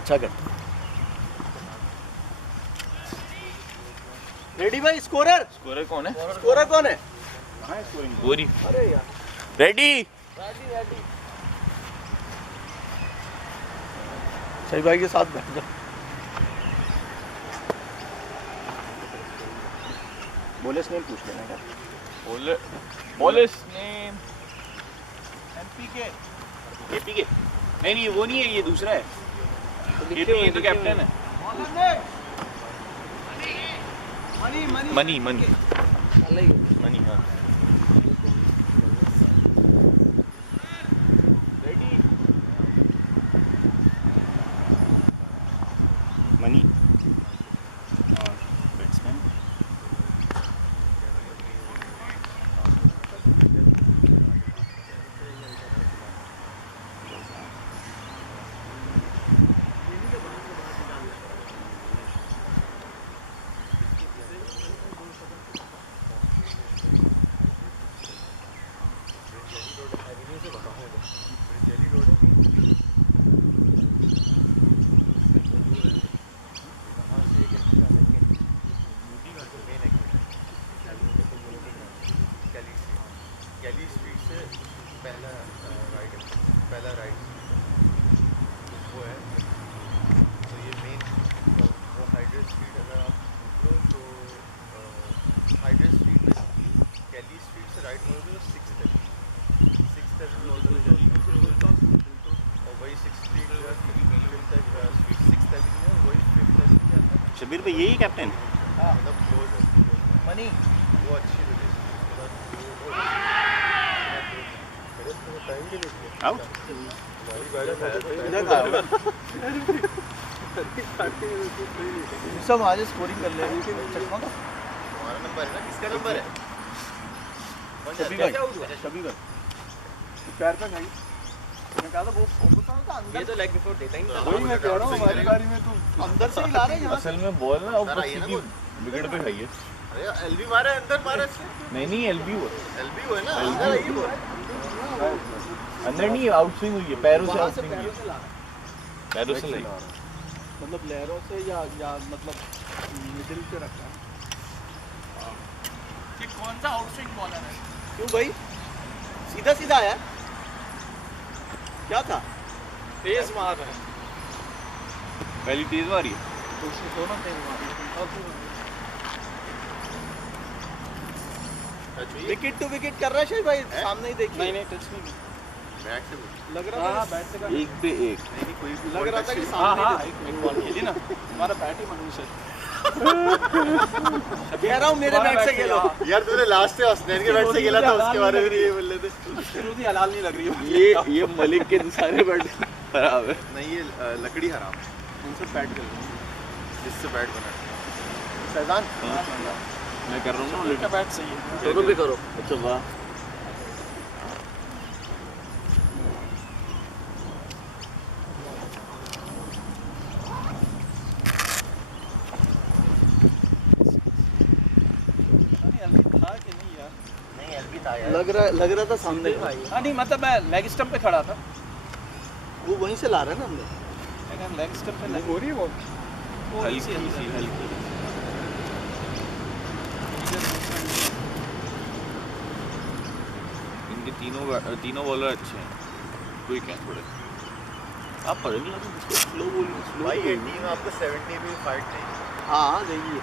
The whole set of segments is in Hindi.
अच्छा कर। रेडी भाई, स्कोरर कौन है? स्कोरर कौन है? कहाँ है स्कोरिंग? गोरी। अरे यार, रेडी। सही भाई के साथ बैठ जाओ। बोलेस नेम पूछ लेना यार। बोलेस नेम एमपी के एपी के। नहीं वो नहीं है, ये दूसरा है। ये तो कैप्टन है। मनी हाँ। रेडी। मनी और बैट्समैन गैली स्ट्रीट से पहला राइट वो है। तो ये मेन वो हाइड्रेट स्ट्रीट अगर आप निकलो तो हाइड्रेट स्ट्रीट में गैली स्ट्रीट से राइट मोड़ोगे तो 6th एवेन्यू और वही 6th स्ट्रीट 6th एवेन्यू है, वही 5th एवेन्यू जाता है। शबीर भाई यही कैप्टन। मतलब क्लोज है मनी वो अच्छी आउट। सब आज स्कोरिंग कर ले। हमारा नंबर है ना, किसका नंबर है? शबी भाई पैर पे खाई। मैं कहा था वो अंदर, ये तो लेग बिफोर देता ही नहीं। वही मैं कह रहा हूँ, हमारी बारी में तो अंदर से ही ला रहे हैं यहाँ। असल में बॉल ना ऊपर सीधी विकेट पे खाई है। अरे एलबी मारा है, अंदर मारा इसने। नहीं एलबी हुआ है ना, अंदर ही हुआ है। अंदर नहीं, आउट स्विंग हुई है, पैरों से आउट स्विंग हुई है। पैरों से नहीं, मतलब लहरों से या मतलब मिडिल से रखा है। ये कौन सा आउटस्विंग बॉलर है? क्यों भाई, सीधा आया क्या था? तेज मार रहा है। पहली तेज मारी है। तो उसने दोनों तेज मारी। विकेट टू विकेट कर रहा है शायद भाई, सामने ही देखिए। नहीं टच नहीं बैट से लग रहा था बैट से एक पे एक नहीं, कोई भी लग रहा था कि हाँ सामने एक बॉल खेली ना, हमारा बैट ही मनुष्य है। कह रहा हूँ मेरे बैट से खेलो। यार तूने लास्ट से हसनैन के बैट से खेला था, उसके बारे में ये बोल रहे थे। शुरू ही हलाल नहीं लग रही है। ये मलिक के सारे बैट खराब है। नहीं ये लकड़ी हराम है, उनसे बैट कर जिससे बैट बना है। फैजान मैं कर रहा हूँ ना, का बैट सही है। दोनों भी करो। अच्छा वाह। नहीं एलबी था यार, लग रहा था सामने। हाँ नहीं मतलब मैं लेग स्टंप पे खड़ा था। वो वहीं से ला रहा है ना हमने। अगर लेग स्टंप पे हो रही है वो। हल्की सी हल्की। इनके तीनों बॉलर अच्छे हैं, क्विक हैं थोड़े। आप पढ़ नहीं लगे स्लो बॉलिंग। भाई ये टीम आपको 70 भी फाइट नहीं। हाँ देखिए,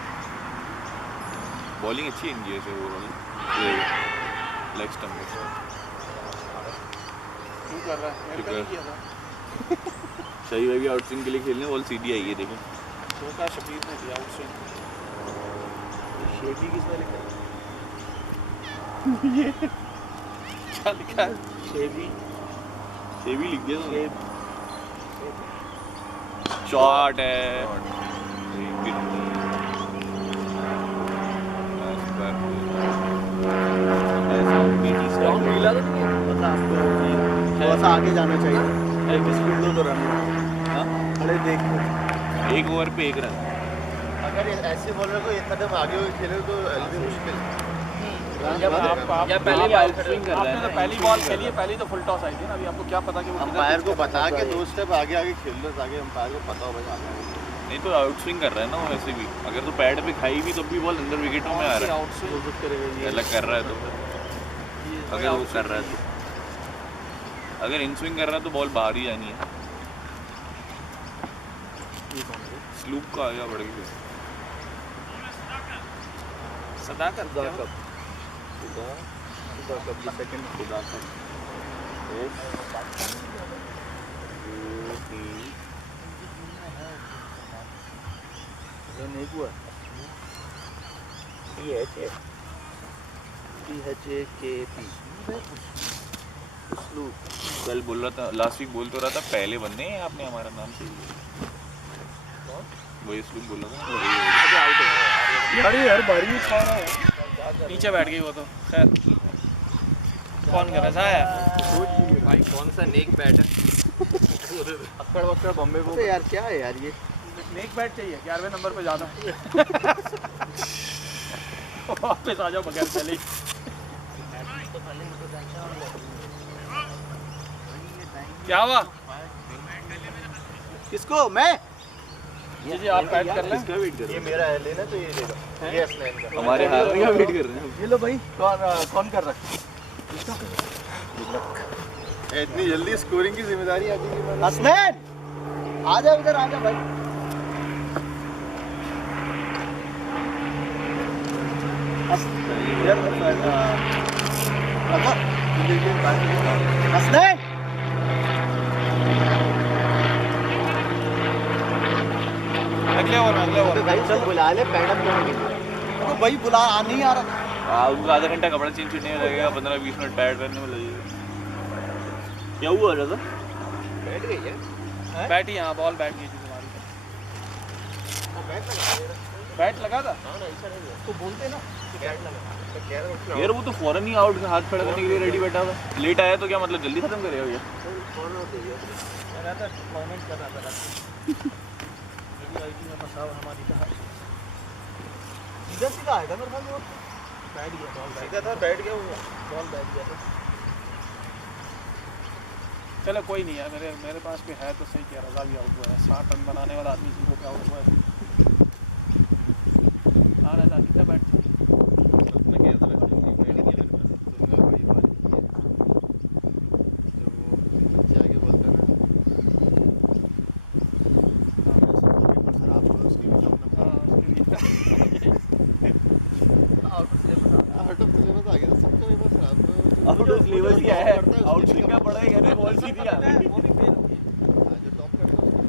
बॉलिंग अच्छी है इनकी ऐसे ओवरऑल। लेग स्टंप में क्यों कर रहा है? मेरे को नहीं किया था। सही भाई भी आउट स्विंग के लिए खेलने, बॉल सीधी आई है देखो। छोटा शबीर ने दिया आउटस्विंग। शेबी किसने लिखा? ये क्या लिखा है? शेबी लिख दिया तुमने। शॉट है। ग्राउंड मिला तो नहीं है, बस आपको थोड़ा सा आगे जाना चाहिए। एक स्पीड दो तो रन। हाँ अरे देखो, एक ओवर पे एक रन। अगर ऐसे बॉलर को एक कदम आगे खेले तो एलबी मुश्किल है। जब आप या पहली बॉल स्विंग कर रहा आपने है तो ना, पहली बॉल खेली है, पहली तो फुल टॉस आई थी ना, अभी आपको क्या पता कि वो अंपायर को बता के 2 स्टेप आगे आगे खेल लो ताकि अंपायर को पता हो भाई आगे आगे। नहीं तो आउट स्विंग कर रहा है ना वो वैसे भी, अगर तो पैड पे खाई भी तो भी बॉल अंदर विकेटों में आ रहा है, आउट स्विंग अलग कर रहा है तो अगर वो कर रहा है तो, अगर इन स्विंग कर रहा है तो बॉल बाहर ही जानी है। स्लूप का आया बढ़ गया सदा कर खुदा कप ये सेकंड खुदा कप 1 2 3 ये नहीं हुआ PHAKP स्लूप। कल बोल रहा था, लास्ट वीक बोल तो रहा था पहले बनने हैं आपने हमारा नाम सही लिया, वही स्लूप बोल रहा था। यार बारी में खा रहा है, नीचे बैठ गई वो तो। खैर कौन कर रहा है भाई कौन सा नेक बैट है? अक्कड़ वक्कड़ बम्बे को यार क्या है यार ये नेक बैट चाहिए 11वें नंबर पे जाना। वापस आ जाओ बगैर चले। क्या हुआ? किसको मैं जी जी आप बैट कर लें। किसका वेट कर ये रहे हैं? मेरा है लेना तो ये लेगा। ये स्नैन का। हमारे हारने का वेट कर रहे हैं। ये लो भाई कौन कर रहा है इतनी जल्दी स्कोरिंग की जिम्मेदारी आ गई। हसनैन आ जा इधर आ जा भाई। हसनैन अगले ओवर भाई चल बुला ले पैडअप करने के लिए तो भाई बुला नहीं आ रहा। हाँ उनको आधा घंटा कपड़ा चेंज करने में लगेगा, 15-20 मिनट पैड करने में लगेगा। क्या हुआ रहा था? बैठ गई है। बैट ही यहाँ बॉल बैठ गई थी तुम्हारी। बैट लगा था तो बोलते ना यार वो तो फौरन ही आउट हाथ खड़ा करने के लिए रेडी बैठा हुआ है। लेट आया तो क्या मतलब जल्दी खत्म करेगा भैया? कमेंट कर रहा था हमारी का सीधा सीधा आएगा मेरे ख्याल में बैठ गया बॉल सीधा था बैठ गया वो। बॉल बैठ गया था। चलो कोई नहीं है, मेरे पास भी है तो सही किया। रजा भी आउट हुआ है, 60 रन बनाने वाला आदमी 0 पे आउट हुआ है। हाँ रजा कितना बैट था? मैं कह रहा था बैठ नहीं मेरे पास। तुमने बड़ी बात की है जो वो बच्चे आगे बोलते हैं ना पेपर खराब हुआ उसके भी आउट ऑफ सिलेबस आ गया। सबका पेपर खराब हुआ। आउट ऑफ सिलेबस क्या है? आउट सीखना पड़ेगा ना, बॉल सीधी आ रही है। वो भी फेल हो गया। जो टॉप करेगा उसको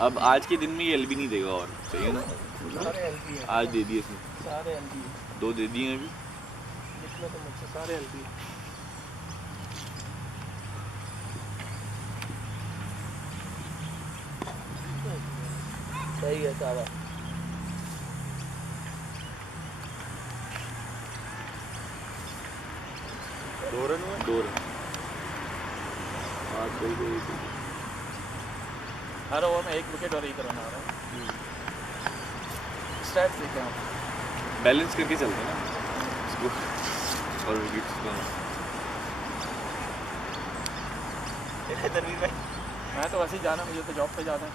अब आज के दिन में ये एलबी नहीं देगा और सही है ना? सारे एलबी है, आज दे दिए इसने, सारे एलबी 2 दे दिए अभी। निकलो तो मुझसे सारे एलबी। सही है सारा। दो रन हुए। 2 रन। आज कोई कोई हर ओवर में 1 विकेट और 1 रन आ रहा है। स्टैट्स देखें आप। बैलेंस करके चलते हैं ना इसको और विकेट्स को। मैं तो वैसे ही जाना, मुझे तो जॉब पे जाना है।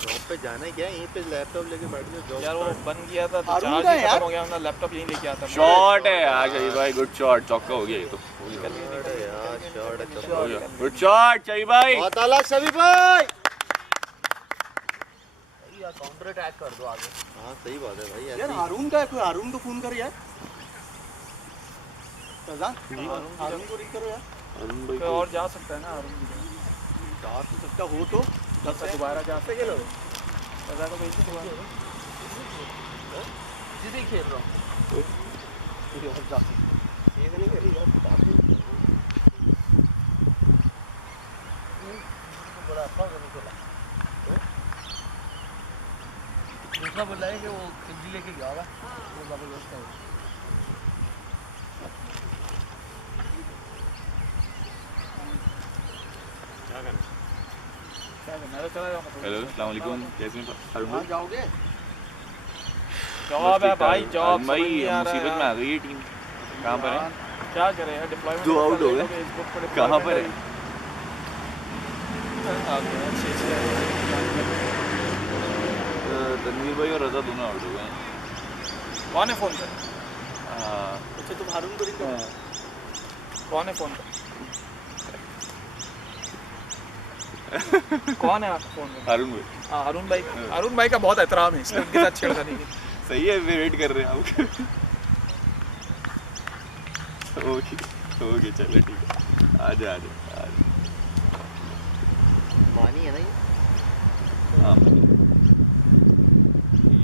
जॉब पे जाना है क्या? यहीं पे लैपटॉप लेके बैठ जाओ। जॉब यार वो बन गया था तो हारून चार्ज का ही यार। खत्म हो गया, मैं लैपटॉप यहीं लेके आता। शॉट है यार चाहिए भाई, गुड शॉट, चौका हो गया ये तो। यार शॉट है तो हो गया गुड शॉट चाहिए भाई। बहुत आला सभी भाई। यार काउंटर अटैक कर दो आगे। हाँ सही बात है भाई। यार ऐसे ही हारून का है, कोई हारून को फोन कर यार। रजा हारून को रिंग करो यार। अरुण भाई कोई और जा सकता है ना अरुण की जगह। जा तो सकता हो तो दस से दोबारा जा सकते खेलो रजा को भेज दो। जिसे खेल रहा हूँ ये और जा सकते ये नहीं करी यार। दूसरा बोला है कि वो खिल्ली लेके गया होगा वो जबरदस्त है। क्या करना है, चला जाऊंगा। हेलो अस्सलाम वालेकुम, कैसे हैं अरुण भाई? जाओगे? जॉब है भाई, जॉब अरुण भाई मुसीबत में आ गई है टीम। कहाँ पर है? क्या करें यार, डिप्लॉयमेंट दो आउट हो गए। कहाँ पर है? तनवीर भाई और रजा दोनों आउट हो गए हैं। कौन है फोन पे? अच्छा तुम हारून को नहीं करना? कौन है फोन पे? कौन है आपके फोन में? अरुण भाई। हाँ अरुण भाई, अरुण भाई का बहुत एहतराम है इसलिए उनके साथ छेड़खानी की। सही है, वेट कर रहे हैं आप। ओके ओके चलो ठीक है, आ जा। मानी है ना ये? हाँ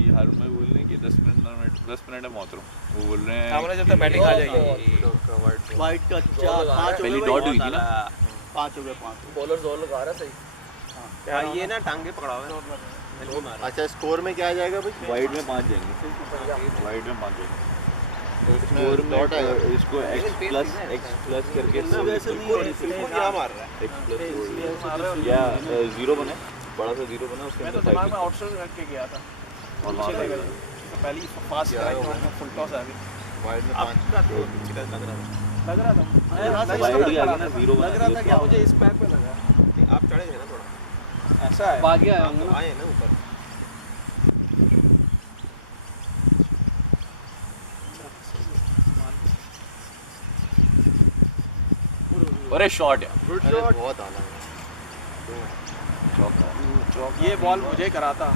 ये हारून भाई बोल रहे हैं कि 10 मिनट है मोहतरम। वो बोल रहे हैं हमारे जब तक बैटिंग आ जाएगी। वाइट का 4-5 पहली डॉट हुई थी ना। 5 हो गए 5। बॉलर जोर लगा रहा सही। क्या ये ना टांगे पकड़ा हुआ है। अच्छा स्कोर में क्या आ जाएगा भाई? वाइड में 5 जाएंगे, वाइड में 5 जाएंगे। स्कोर में डॉट आएगा। इसको x प्लस करके क्या मार रहा है? x प्लस या 0 बने, बड़ा सा 0 बना, उसके मैं तो अंदर दिमाग में 5 आउटसाइड रख के गया था। और वहाँ पीछे पे गए। तो पहली फास्ट स्ट्राइक में फुल टॉस आ गई। वाइड में 5 लग रहा था। वाइड ही आ गया ना, 0 बना लग रहा था क्या मुझे इस पैक पे लगा। आप चढ़े थे ना थोड़ा। ऐसा है। भाग गया आप तो आए ना ऊपर। अरे शॉट है, गुड शॉट। बहुत आला है। ये बॉल मुझे करा था।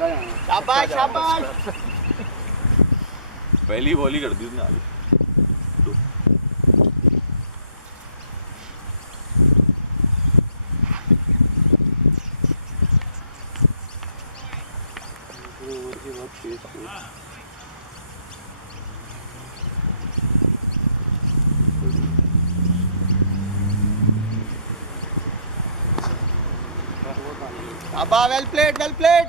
शाबाश शाबाश। पहली बॉल ही कर दी उसने आगे। अबा वेल प्लेड वेल प्लेड।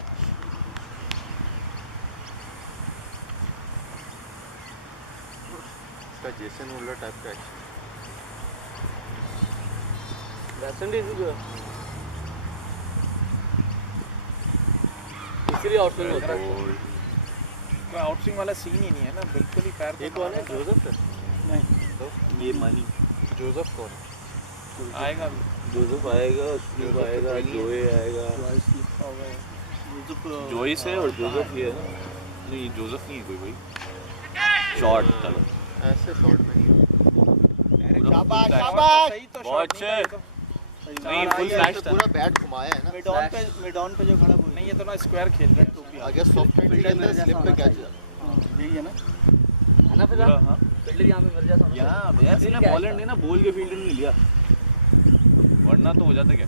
इसका जेसन वुलर टाइप का एक्शन। वेस्ट इंडीज जो इसलिए आउटस्विंग होता है। कोई आउटस्विंग वाला सीन ही नहीं है ना, बिल्कुल ही पैर ये कौन है? जोसेफ है? नहीं ये मनी जोसेफ कौन है? आएगा। जोसेफ आएगा, स्टीव आएगा, जोए आएगा। जोइस है और जोसेफ ही है ना। नहीं जोसेफ नहीं है कोई भाई। शॉट चलो, ऐसे शॉट में नहीं। शाबाश शाबाश। सही तो बहुत शॉट नहीं था, नहीं फुल फ्लैश था। पूरा बैट घुमाया है ना। मिड ऑन पे जो खड़ा वो नहीं ये तो ना स्क्वायर खेल रहा है टोपी। आगे सॉफ्ट फील्ड के अंदर स्लिप पे कैच है। यही है ना। है ना फिर पूरा हाँ। फील्डर यहां पे मिल जाता है। यहाँ वैसे ना बॉलर ने ना बोल के फील्डर नहीं लिया, वरना तो हो जाता क्या।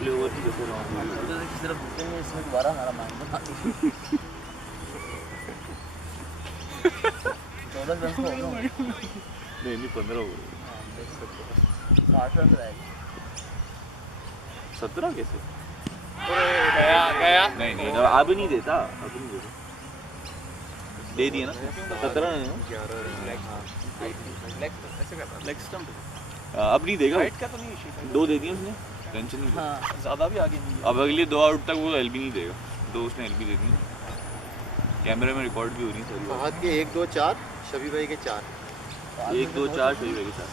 पिछले ओवर की देखो रहा हूँ। सिर्फ दूसरे में इसमें दोबारा हमारा माइंड 14 रन हो गए। नहीं 15 ओवर, 60 रन रह गए। 17 कैसे? गया नहीं अब नहीं देता, अब नहीं देता। दे दिए ना 17 नहीं ना? 11 रन। Leg stump. अब नहीं देगा। राइट का तो नहीं इशू 2 दे दिए उसने, टेंशन नहीं। हां ज्यादा भी आगे नहीं है। अब अगले 2 आउट तक वो एलबी नहीं देगा। 2 उसने एलबी दे दी, कैमरे में रिकॉर्ड भी हो रही है सारी। फहद के 1 2 4, शबी भाई के 4। 1 2 4 सही लगे सर।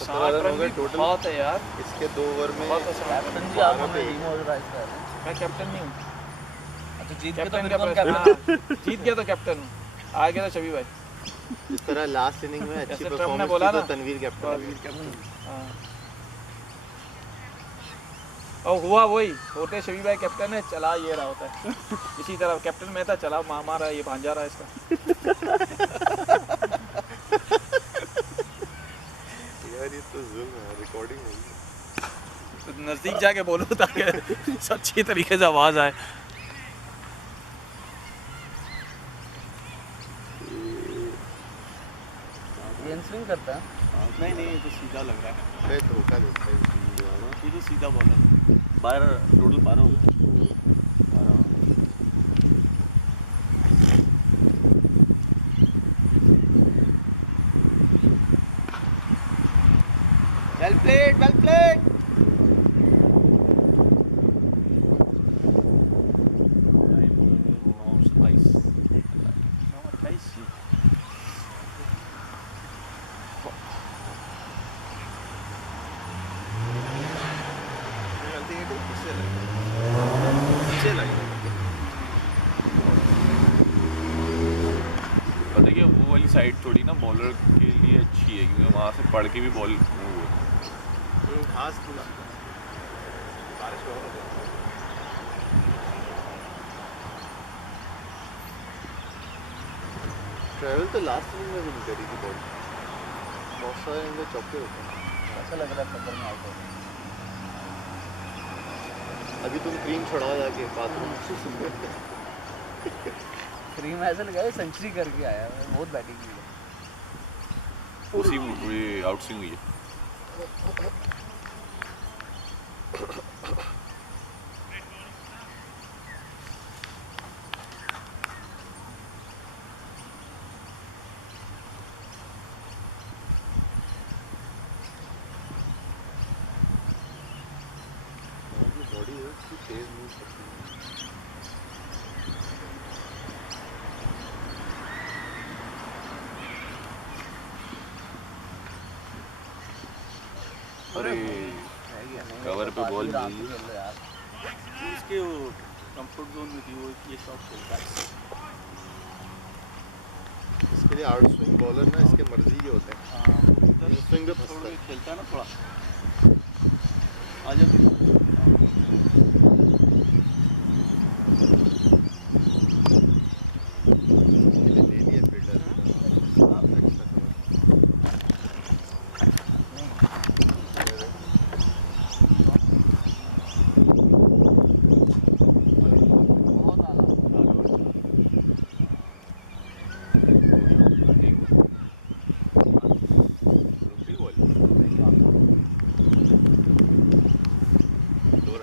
7 रन भी टोटल। बहुत है यार। इसके 2 ओवर में बहुत अच्छा। कैप्टन भी आप हमें डिमोरलाइज कर रहे हैं। मैं कैप्टन नहीं हूँ। अच्छा जीत के तो कैप्टन फिर का कौन प्रश्न। कैप्टन? हाँ, जीत गया तो कैप्टन हूँ। आ गया तो शबी भाई। इस तरह लास्ट इनिंग में अच्छी जैसे ट्रम्प ने परफॉर्मेंस बोला की तो ना। तनवीर कैप्टन। हाँ। और हुआ वही, होते शबी भाई कैप्टन है, चला ये रहा होता है। इसी तरह कैप्टन में था, चला हमारा ये भांजा रहा है इसका। यार ये तो जुल्म है, रिकॉर्डिंग होगी। तो नजदीक जाके बोलो ताकि अच्छी तरीके से आवाज आए। गेंद स्विंग करता है नहीं नहीं, ये तो सीधा लग रहा है, मैं धोखा देता है ना। ये तो सीधा बॉलर 12 टोटल 12 हो गए। Well played, well played. पता है क्या, वो वाली साइड थोड़ी ना बॉलर के लिए अच्छी है, क्योंकि वहाँ से पढ़ के भी बॉल मूव होती घास खुला बारिश हो रही है। ट्रैवल तो लास्ट इनिंग में भी नहीं करी थी बॉल, बहुत सारे इनके चौके होते हैं। ऐसा लग रहा है पकड़ में आउट हो गया। अभी तुम क्रीम छुड़ाओ जाके बाथरूम क्रीम ऐसा लगा है सेंचुरी करके आया है, बहुत बैटिंग की है। है। उसी में आउट स्विंग हुई है। बॉडी है उसकी तेज नहीं सकती। अरे कवर पे बॉल रात मिली। खेल लो यार। इसके वो कंफर्ट जोन में थी, वो ये शॉट खेलता है। इसके लिए आउट स्विंग बॉलर ना इसके मर्जी के होते हैं। हाँ, वो उधर स्विंग पे फंसता थोड़ा है। खेलता है ना थोड़ा। आ जाती मैंने दे दिया फील्डर एक्स्ट्रा बहुत आला।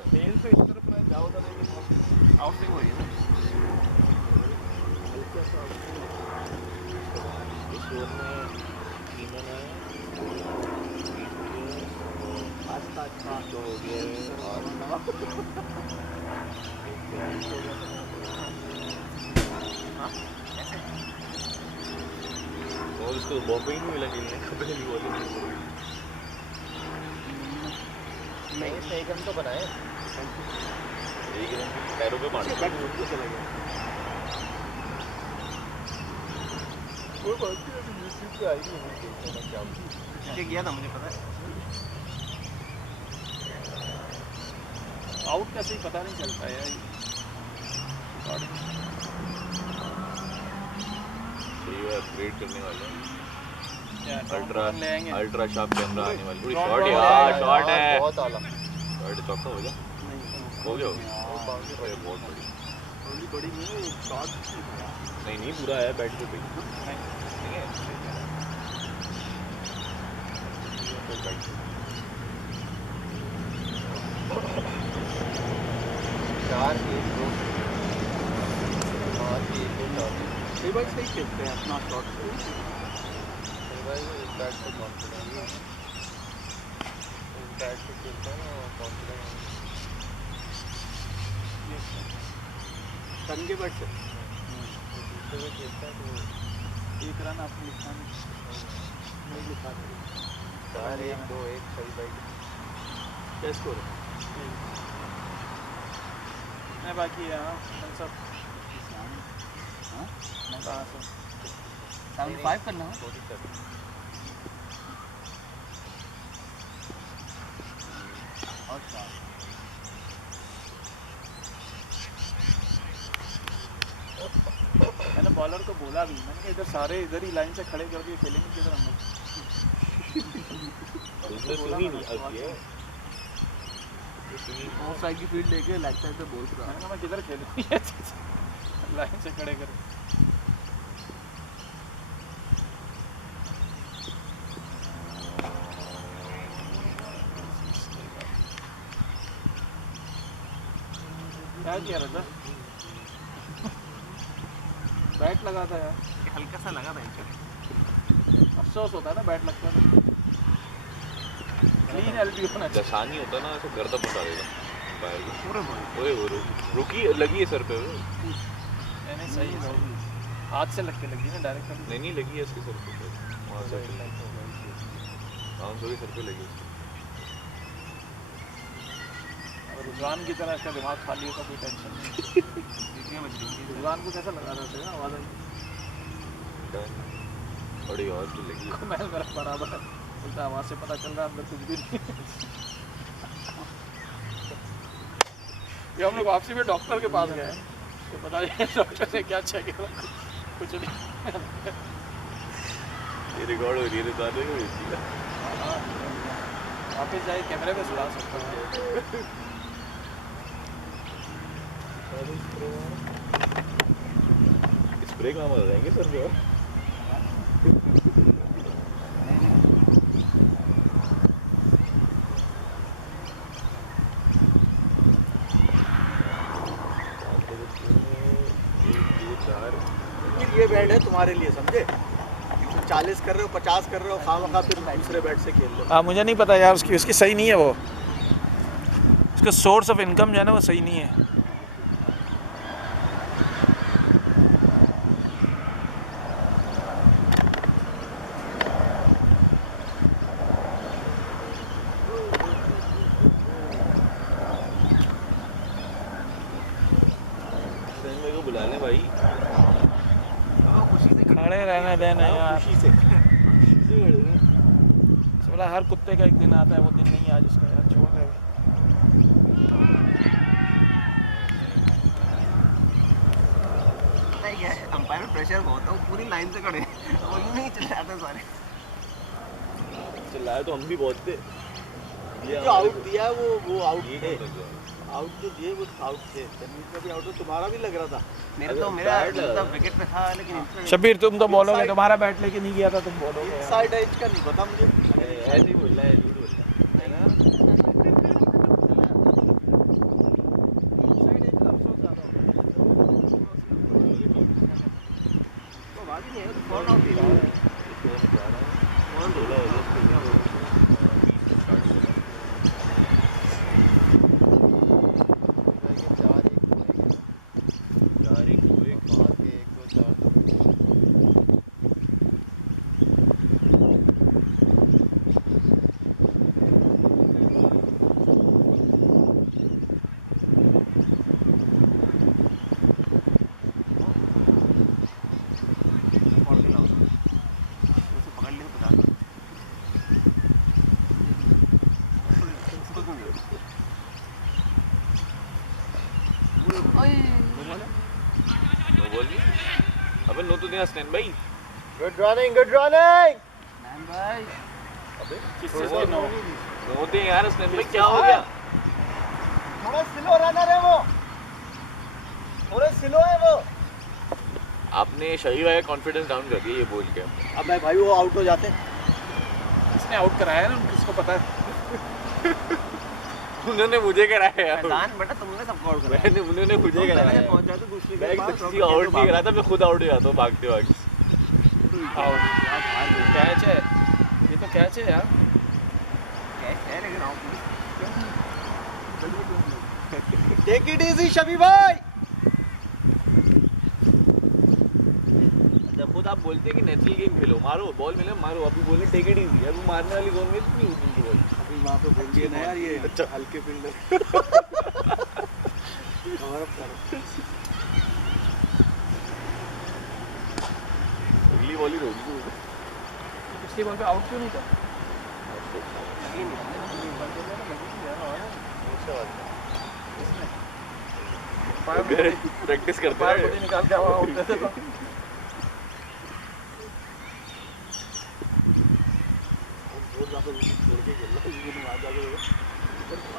खेल तो इस तरफ रहा, जाओ तो लेकिन आउट स्विंग हो रही है ना। इस ओवर में ईमन है, तो हो गया है और उसको बॉम्बे ही नहीं मिला खेलने पहली बॉल नहीं सही गन तो बनाए। एक रन पैरों पे मार बैट घूम के चला गया। कोई बात नहीं, अभी यूट्यूब पे आएगी वो देखते हैं क्या होता है। ये गया था, मुझे पता है। आउट का सही पता नहीं चलता यार। ये अपग्रेड करने वाले हैं। क्या ले आएंगे? अल्ट्रा शार्प कैमरा आने वाली। पूरी Short शॉट ball यार, है, शॉट है। बहुत आला शॉट चौका हो गया, हो गया, हो गया। अरे बहुत बड़ी। थोड़ी बड़ी नहीं, शॉट नहीं नहीं, पूरा है बैट पे नहीं है। चार एक दो पाँच एक दो चार कई बार सही खेलते हैं अपना शॉट। भाई इस बैट पे कॉन्फिडेंस है, इस बैट पे खेलता है ना कॉन्फिडेंस रन के बैट से दूसरे पे खेलता है तो एक रन आपने लिखा नहीं लिखा था। चार एक दो एक सही बैट क्या स्कोर है? नहीं बाकी यहाँ सब हाँ? कहाँ से 75 करना है। 47 और चार। मैंने बॉलर को बोला भी, मैंने कहा इधर सारे इधर ही लाइन से खड़े करके खेलेंगे किधर हम लोग। तुमने सुनी नहीं है ऑफ साइड की फील्ड लेके लेग साइड पे बॉल करा। मैंने कहा मैं किधर खेलूँ लाइन से खड़े कर। क्या किया रहा था? बैट लगा था यार, हल्का सा लगा था इनका। अफसोस होता है ना बैट लगता है। क्लीन एलबी होना चाहिए। जैसा नहीं होता ना ऐसे गर्दा पटा देगा पैर को। पूरे बॉल ओए वो रुकी लगी है सर पे वो। नहीं सही है, हाथ से लग के लगी ना डायरेक्ट। नहीं लगी है इसके सर पे वहाँ से सॉरी सर पे लगी। रुझान की तरह इसका दिमाग खाली होता, कोई टेंशन नहीं। रुझान को कैसा लगा रहा था आवाज़ आई? बड़ी आवाज़ तो लगी। मैं मेरा बराबर है, बोलता आवाज़ से पता चल रहा है अंदर कुछ भी नहीं। ये हम लोग वापसी में डॉक्टर के पास गए तो पता नहीं डॉक्टर ने क्या चेक किया, कुछ नहीं। ये रिकॉर्ड हो रही है रिकॉर्ड हो रही है। वापस जाए कैमरे में सुधार सकता हूँ। स्प्रे कहाँ मार जाएंगे सर पे? ये बैट है तुम्हारे लिए, समझे? 40 कर रहे हो, 50 कर रहे हो, खामखा फिर दूसरे बैट से खेल लो। हाँ मुझे नहीं पता यार, उसकी सही नहीं है वो, उसका सोर्स ऑफ इनकम जो है ना वो सही नहीं है। मेरे को बुला ले भाई। खड़े रहने देना यार, खुशी से बोला हर कुत्ते का एक दिन आता है, वो दिन नहीं आज इसका यार, छोड़ दे। अंपायर में प्रेशर बहुत है, वो पूरी लाइन से खड़े वो नहीं चिल्लाते सारे। चिल्लाए तो हम भी बहुत थे। जो आउट दिया है वो आउट ये थे। कौन सा है? आउट जो दिए वो आउट थे। तमीज का भी आउट है, तुम्हारा भी लग रहा था। मेरा विकेट पे था लेकिन शब्बीर तुम तो बोलोगे, तुम्हारा बैट लेके नहीं गया था, तुम बोलोगे यार। साइड एज का नहीं पता मुझे। ऐसे ही बोल रहा है, झूठ बोल रहा है ना? अबे नो तो देना स्टैंड भाई। Good running, good running. भाई अबे किस चीज़ की नो? नो दे यार स्टैंड भाई, क्या हो गया? थोड़ा स्लो रनर है वो, थोड़े स्लो है वो। आपने शहीद भाई का कॉन्फिडेंस डाउन कर दिया ये बोल के। अब भाई वो आउट हो जाते। किसने आउट कराया ना, किसको पता है? उन्होंने मुझे कराया यार। मैदान बेटा तुमने सबको आउट कराया। मैंने उन्होंने मुझे कराया। पहुंच जाते दूसरे मैं किसी को आउट नहीं कराता, मैं खुद आउट हो जाता हूँ भागते भागते। आउट कैच है ये, तो कैच है यार। कैच है लेकिन आउट टेक इट इजी शबी भाई। जब खुद आप बोलते हैं कि नेचुरल गेम खेलो, मारो बॉल मिले मारो, अभी बोले टेक इट इजी, अभी मारने वाली कौन में इतनी होती है बॉल? अभी वहाँ पे बोल दिए ना यार, ये हल्के फील्डर। अगली बॉल ही रोक दी। पिछली बॉल पे आउट क्यों नहीं था? प्रैक्टिस करते बाहर हैं। खुद ही निकाल के आउट देते तो। छोड़ के खेल रहा है, वहाँ जाके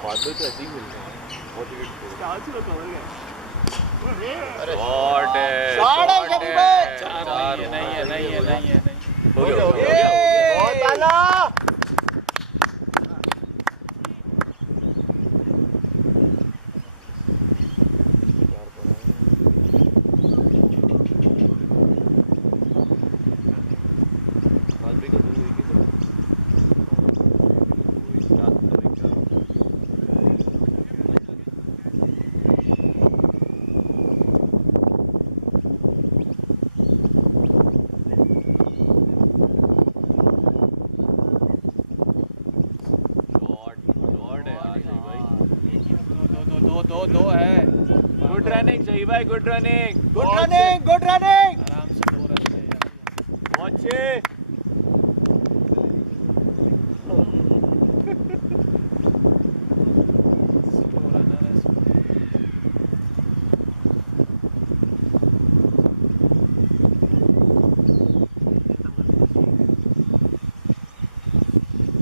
बाद में तो ऐसे ही खेलते हैं बहुत विकेट। आज लोग कवर गए। शॉट है, शॉट है शबी भाई। नहीं है हो गया बहुत आला। नब्बे का 2 एक ही था। रात को एक क्या शॉट है यार सही भाई। दो है। गुड रनिंग सही भाई, good running. Good running, good running. आराम से 2 रन है यार। बहुत अच्छे। Slow runner है इसमें।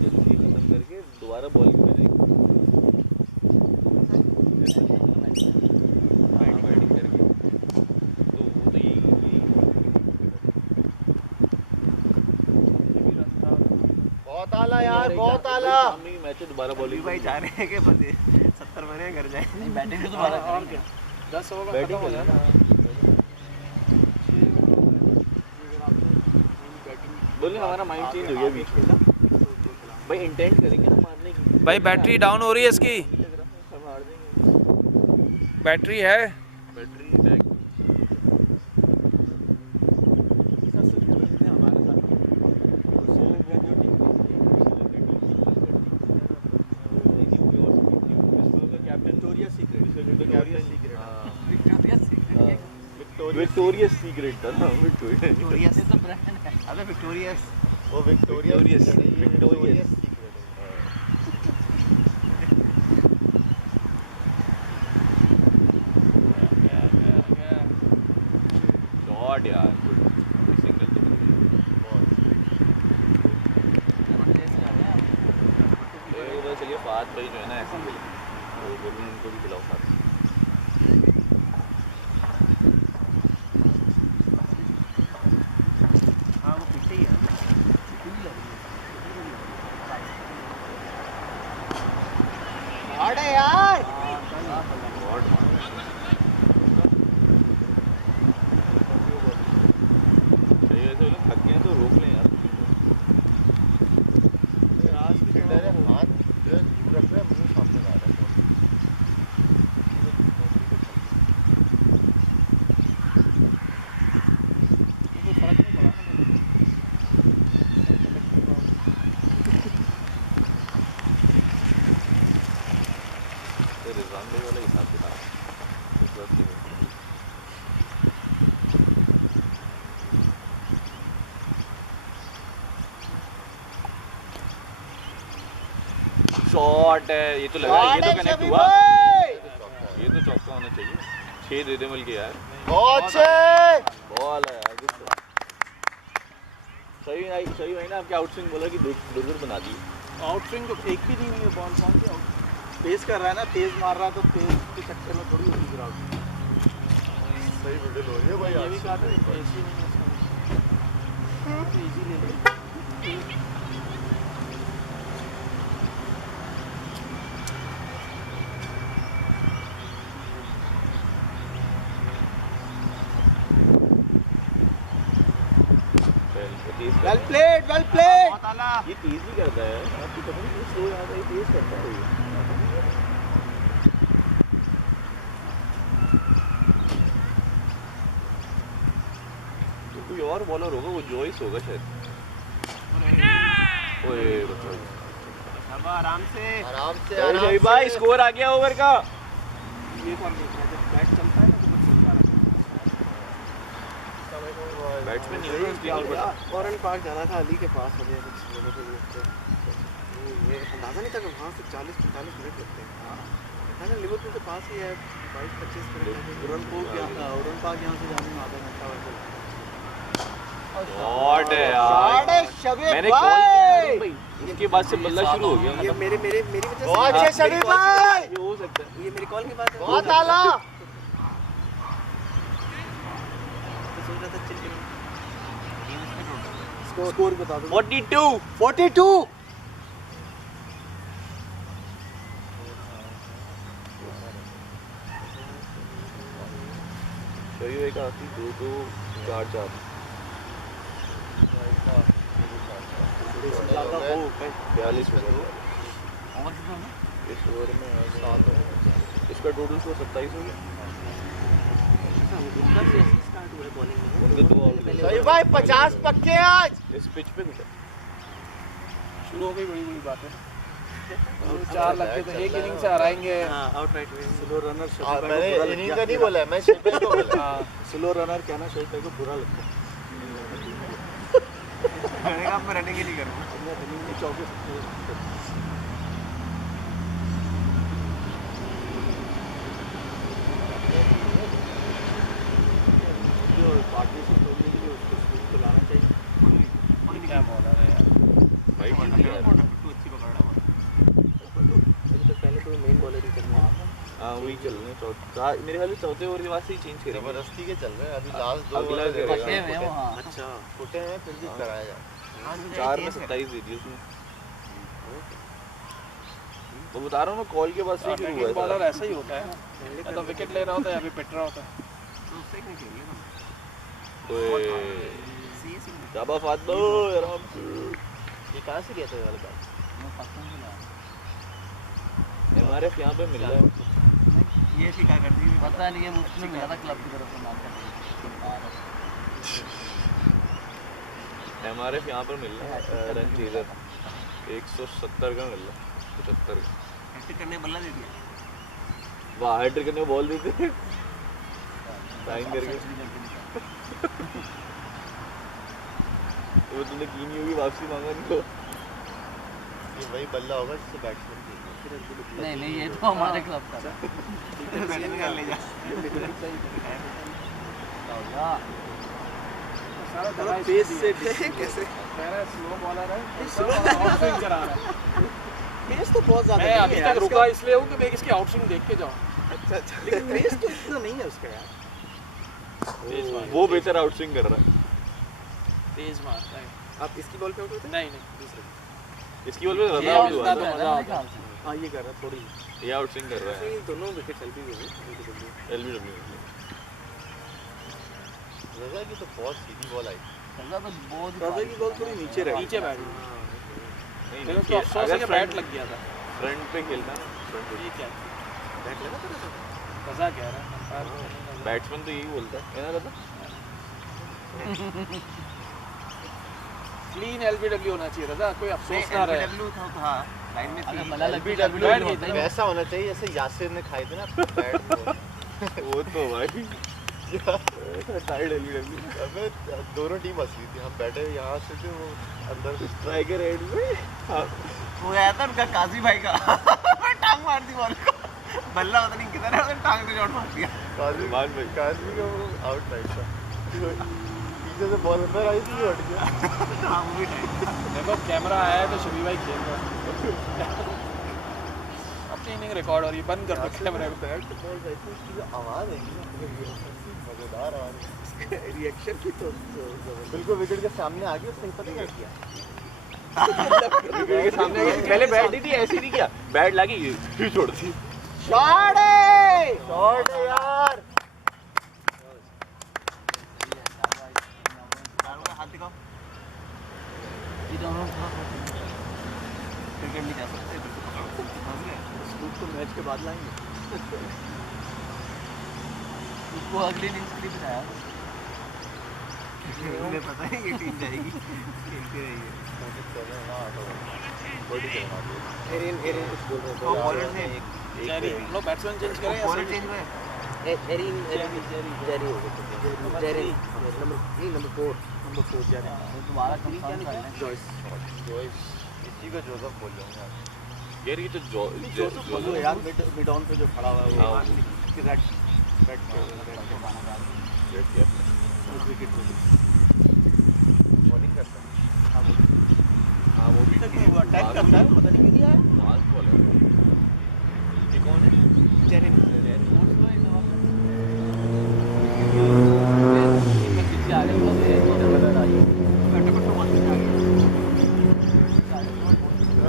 जल्दी खत्म करके दोबारा बॉलिंग में जाएंगे। बैटिंग करके तो वो तो यही भी रन था। बहुत आला यार, बहुत आला। सामने ही मैच है, दोबारा बॉलिंग भाई चाह रहे हैं कि बस 70 बने घर जाए। नहीं बैटिंग तो दोबारा और करेंगे। क्या 10 ओवर बैटिंग खत्म हो कर जाए लेना। ना। बोले हमारा माइंड चेंज हो गया बीच में। भाई इंटेंट करेंगे ना मारने की। भाई बैटरी डाउन हो रही है इसकी। नहीं लग रहा हम हार देंगे। बैटरी है। Battery back Victoria secret. Victorious secret था ना विक्टोरिया। विक्टोरियस तो ब्रांड है। अबे विक्टोरियस। वो विक्टोरियस विक्टोरियस शॉट यार सिंगल तो बन गई। चलिए फात भाई जो है ना ऐसे ही वो बोल रहे उनको भी खिलाओ साथ। हाँ वो पीछे ही है। अरे यार शॉट सही ऐसे लोग थक गए तो रोक लें यार। आज की डर है, हाथ जो है दूर रख रहा है, मुंह सामने आ रहा है। कोई फर्क नहीं पड़ा ना। तो रिजवान भाई वाला हिसाब किताब इस वक्त नहीं है। शॉट है ये तो लगा, ये तो कनेक्ट हुआ, ये तो चौका होना चाहिए। 6 दे दे मिल के यार। बहुत अच्छे। बॉल है यार, गुड सही भाई ना आपके आउटस्विंग बोला कि दुर्गुर बना दी। आउटस्विंग तो एक भी नहीं हुई है बॉल। कौन सी आउट तेज कर रहा है ना, तेज मार रहा है तो तेज के चक्कर में थोड़ी होगी ग्राउंड। सही मिडिल हो रही है भाई ये आज भी से। कहा था कि ऐसी नहीं है इसका इजी ले लो। Well played, well played. बहुत आला। ये तेज भी करता है, आपको पता नहीं क्यों स्लो जाता है, ये तेज करता है ये। तो कोई और बॉलर होगा, वो जॉइस होगा शायद। ओए बच्चा अब आराम से। अरे भाई स्कोर आ गया ओवर का। ये कौन देख रहा है जब बैट चलता है ना तो कुछ चलता रहता बैट्समैन नहीं होगा स्पिनर बड़ा। फॉरेन पार्क जाना था अली के पास मुझे कुछ लोगों के लिए। ये अंदाज़ा नहीं था कि वहाँ से 40-45 मिनट लगते हैं। है ना, लिवरपूल के पास ही है, 22-25 मिनट। है। उड़न पार्क यहाँ से जाने में आधा घंटा वैसे लगता शॉट है यार, मैंने कॉल किया भाई, उसके बाद से बल्ला शुरू हो गया। ये मेरी वजह से। बहुत अच्छे शबीर भाई। ये हो सकता है। ये मेरी कॉल की बात है। बहुत आला। तो सोच रहा था चिल करूं। स्कोर बता दो। 42 सही है का 2-2 4-4। ज़्यादा हो 42 हो गया ओवर कितना है? इस ओवर में 7 हो गया इसका टोटल तो 27 हो गया उनका भी ऐसे स्टार्ट हुआ है बॉलिंग में उनके 2 आउट सही भाई 50 पक्के आज इस पिच पे तो शुरू हो गई बड़ी बड़ी बातें। 4 लगते थे, एक इनिंग से हराएंगे। हाँ आउटराइट में स्लो रनर मैंने इनिंग का नहीं बोला है मैं शिल्पा को बोला हाँ स्लो रनर कहना शोएब भाई को बुरा लगता है। मैंने कहा मैं रनिंग ही नहीं करूँगा हमने रनिंग में 24 जो पार्टनरशिप तोड़ने के लिए उसको स्कूल को लाना चाहिए। क्या बॉलर है यार। भाई बन गया अच्छी पकड़ रहा अभी तक पहले तो मेन बॉलर ही करना है हां वही चल रहे हैं चौथा मेरे ख्याल से चौथे ओवर के बाद से ही चेंज करेंगे जबरदस्ती के चल रहे हैं अभी लास्ट 2 अगला ओवर करेगा। फटे हुए हैं वो, हाँ। अच्छा फुटे हैं फिर भी कराया जाए 4 में 27 दे दिए उसने वो बता रहा हूँ मैं कॉल के बाद से ही शुरू हुआ बॉलर है ऐसा ही होता है, या तो विकेट ले रहा होता है या फिर पिट रहा होता है। ओए जाबा फातबो आराम से ये कहाँ से लिया था ये वाला बैट एमआरएफ यहाँ पे मिल रहा है ये शिका कर दी पता नहीं है मुझे मिला था क्लब की तरफ से नाम का एमआरएफ यहाँ पर मिल रहा है रन चेजर 170 का मिल रहा है 75 का हैट्रिक करने बल्ला दे दिया वाह हैट्रिक करने बॉल देते साइन करके तो तुमने की नहीं होगी वापसी मांगा इनको ये वही बल्ला होगा जिससे बैट्समैन नहीं नहीं ये तो हमारे क्लब का था। निकाल ले जा सारा थोड़ा दगा पेस इसमें से दिया। कैसे कह रहा है स्लो बॉलर है, स्लो आउट स्विंग करा रहा है। पेस तो बहुत ज्यादा मैं नहीं अभी है तक यार रुका इसलिए हूँ कि मैं इसकी आउट स्विंग देख के जाऊँ। अच्छा अच्छा लेकिन पेस तो इतना नहीं है उसका यार वो बेहतर आउटस्विंग कर रहा है तेज मारता है। आप इसकी बॉल पे आउट होते नहीं नहीं दूसरे इसकी बॉल पे ये रन आउट आउट हुआ का था तो मजा आता है। हाँ ये कर रहा है थोड़ी ये आउटस्विंग कर रहा है हैं दोनों विकेट चल भी गए एलबीडब्ल्यू रजा की तो बहुत सीधी बॉल आई चल तो बहुत रजा की बॉल थोड़ी नीचे रही नीचे बैठ गई। नहीं फिर नहीं उसको अफसोस है कि बैट लग गया था। फ्रंट पे खेलना ना फ्रंट पे ये क्या बैट लगा था रजा रजा कह रहा है। बैट्समैन तो यही बोलता है ना रजा क्लीन एलबीडब्ल्यू होना चाहिए रजा, कोई अफसोस ना रहे। था हाँ लाइन में अगर थी बल्ला लग बैठ LBW गई होता है। वैसा होना चाहिए जैसे यासिर ने खाए थे ना बैट वो तो भाई टाइड एलबीडब्ल्यू अबे दोनों टीम हंस रही थी हम बैठे यहाँ से थे वो अंदर से स्ट्राइकर हेड में वो आया था उनका काजी भाई का मैं टांग मार दी बॉल को बल्ला पता नहीं किधर है उसने टांग से शॉट मार दिया काजी मान भाई काजी का वो आउट टाइप था पीछे से बॉल अंदर आई थी वो हट गया हाँ वो भी टाइम देखो कैमरा आया है तो शबी भाई खेल रहा है। अपनी इनिंग रिकॉर्ड और ये बंद कर दो कैमरे को। बैट बॉल ऐसी उसकी जो आवाज़ है ना मज़ेदार आवाज़ रिएक्शन भी तो बिल्कुल विकेट के सामने आ गया उसने पता क्या किया विकेट के सामने पहले बैट दी थी ऐसे नहीं किया बैट लागी फिर छोड़ दी शॉट है यार हाथ दिखाओ ये दोनों क्रिकेट नहीं जा सकते। स्कूल को मैच के बाद लाएंगे उसको अगले दिन के लिए बताया मुझे पता है ये टीम जाएगी खेलती रहेगी एरिन एरिन कुछ बोल रहे थे बॉलर से जेरी लो बैट्समैन चेंज करें या बॉलर सही? चेंज हुआ है एरिन जेरी हो गया जेरी नंबर 4 जेरी दोबारा कंफर्म कर लें। जॉइस इसी को जोसेफ बोल लूँगा यार ये तो जोसेफ बोलो यार मिड ऑन पे जो खड़ा हुआ है वो हाँ। रेड विकेट बॉलिंग करता है हाँ वो भी अटैक करता है पता नहीं क्यों दिया है फास्ट बॉल है ये कौन है जेरी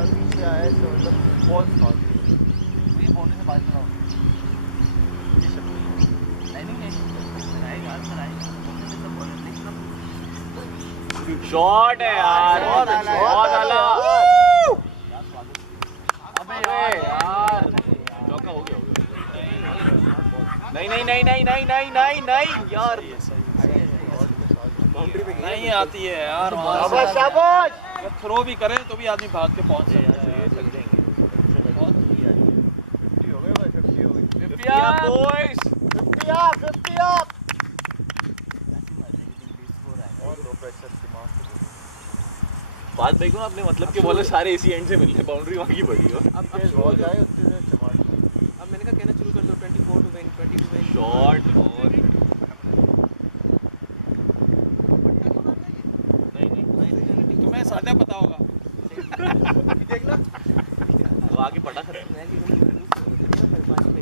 पीछे आया तो मतलब बहुत फास्ट शॉट है यार, बहुत आला। अबे यार चौका हो गया। नहीं यार, बाउंड्री पे गई नहीं आती है यार वहाँ शाबाश शाबाश। अगर थ्रो भी करें तो भी आदमी भाग के पहुंच सकता है। थक जाएंगे। 50 हो गए भाई, 50 हो गए। 50 boys। 50 up, 50 up। और लो प्रेशर दिमाग पे। बात देखो ना, अपने मतलब के बॉलर सारे इसी एंड से मिल रहे, बाउंड्री वहाँ की बड़ी हो। अब हो जाए उतनी देर चमाट। अब मैंने कहा कहना शुरू कर दो 24 to win, 20 to win। Shot और नहीं तुम्हें सादा पता होगा। देख लो वो आगे पटा खड़ा है। मैं की गोली लूप कर देती है फिर 5 पे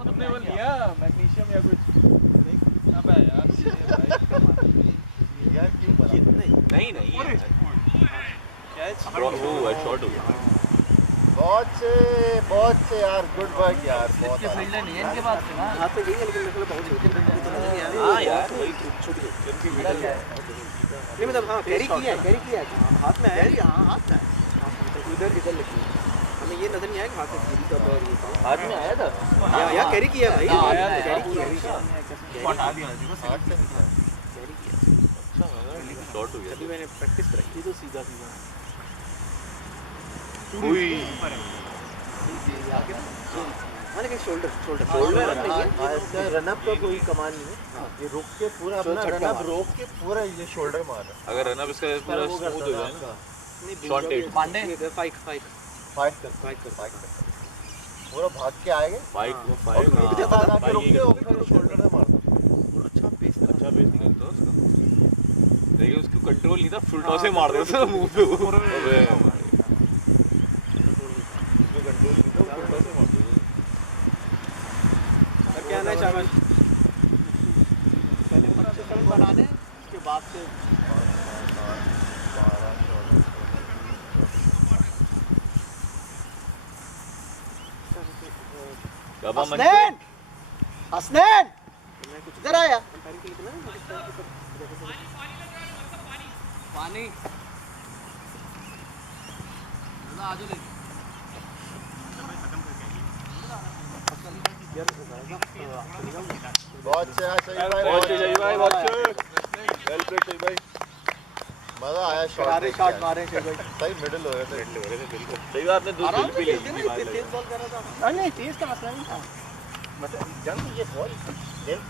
तुमने वो लिया मैग्नीशियम या कुछ? अबे यार यार क्यों बना? नहीं कैच वो हुआ, शॉट हो गया। बहुत से यार, गुड वर्क यार, बहुत आला। फील्डर नहीं है इनके पास ना हाथ पे गई है लेकिन मेरे को बहुत छोटी हाँ यार वही छोटी नहीं मतलब हाँ कैरी किया है हाथ में है हाँ हाथ में है इधर लगी हमें ये नजर नहीं आया कि हाथ में गिरी कब और ये हाथ में आया था। या कैरी किया भाई कैरी किया हटा दिया हाथ से निकला। कैरी किया शॉट हो गया। अभी मैंने प्रैक्टिस करी तो सीधा उई हाँ लेकिन शोल्डर इसका रनअप का कोई कमाल नहीं है। ये रुक के पूरा अपना रनअप रोक के पूरा ये शोल्डर मार रहा अगर रन अप इसका पूरा स्मूथ हो जाए ना, शॉट एट पांडे फाइट है। फाइट कर पूरा भाग के आएंगे। बाइक वो फाइट आके रुक के फिर शोल्डर से मार। अच्छा पेस निकलता है उसका, लेकिन उसको कंट्रोल नहीं था, फुल टॉस से मार देता था मुंह पे। अबे कंट्रोल नहीं था, फुल टॉस से मार देता। क्या आना है चावल पहले 25 रन बनाने, उसके बाद से हसनैन इधर आया पानी बहुत से यार, सही भाई, बहुत सही भाई, बहुत सही। वेल प्लेड सही भाई। मजा आया सारे शॉट मारे थे भाई। सही मिडिल हो गए थे। बिल्कुल सही बात ने, 2 आराम बिल से भी खेलते ली ना, बात इतने है। तेज बॉल कर रहा था। नहीं तेज का मसला नहीं था, मतलब जंग ये बॉल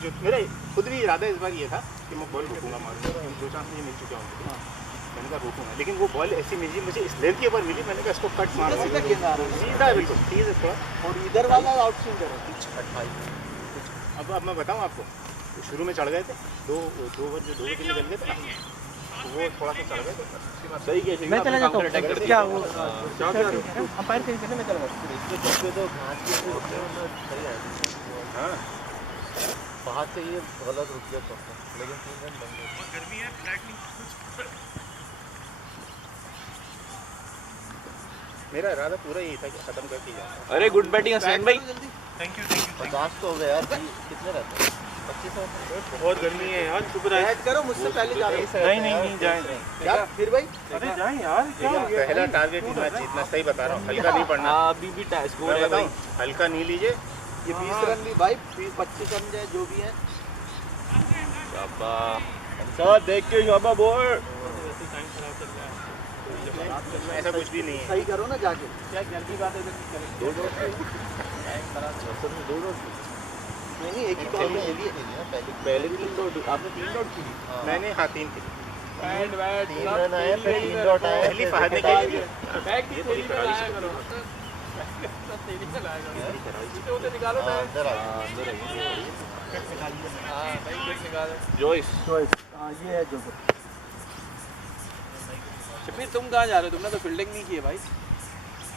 जो मेरा खुद भी इरादा इस बार ये था कि मैं बॉल रोकूंगा, मारूंगा, 2 चांस मुझे मिल चुके होंगे, मैंने कहा रोकूंगा, लेकिन वो बॉल ऐसी मिली मुझे इस लेंथ के ऊपर मिली, मैंने कहा इसको कट मार सीधा गेंद आ रहा है सीधा बिल्कुल सीधे थोड़ा। और इधर वाला आउट स्विंग कर रहा है। अब मैं बताऊं आपको, तो शुरू में चढ़ गए थे, दो ओवर जो 2 विकेट निकल गए थे ना, तो वो थोड़ा सा चढ़ गए थे, उसके बाद सही किया, मैं चला जाता हूं। अटैक कर क्या दिया। वो अंपायर से मैं चला जाता तो घास के सही आया। हाँ वहाँ से ये गलत रुक गया तो, लेकिन 3 रन बन गए। मेरा इरादा पूरा यही था कि खत्म करके जाऊँ। अरे गुड बैटिंग हसनैन भाई। 50 तो हो गए यार, कितने रहते हैं? 25 बहुत गर्मी है यार, चुप रहा है। बैट करो, मुझसे पहले जा रहा हूं। नहीं जाए क्या फिर भाई अरे जाए यार, क्या हो गया? पहला टारगेट इतना जीतना, सही बता रहा हूँ, हल्का नहीं पड़ना। हाँ अभी भी स्कोर है भाई। हल्का नहीं लीजिए। ये 20 रन भी भाई 25 रन जाए जो भी है। शाबाश साथ देख के शाबाश बॉय। ऐसा कुछ भी नहीं है। सही करो ना जाके। क्या घर की बात है तो नहीं एक ही बॉल में ये भी है। पहले 3 डॉट आपने 3 डॉट की। मैंने हाँ 3 की। 3 रन आए, फिर 3 डॉट आए। पहली फहद ने खेली थी। बैग की थैली में लाया करो, थैली में लाया करो, इसे उधर निकालो हाँ, बैग। अंदर आ गए। अंदर है हाँ भाई बैग निकालो। जॉइस। हां ये है जो। शबीर तुम कहाँ जा रहे हो? तुमने तो फील्डिंग नहीं की है भाई।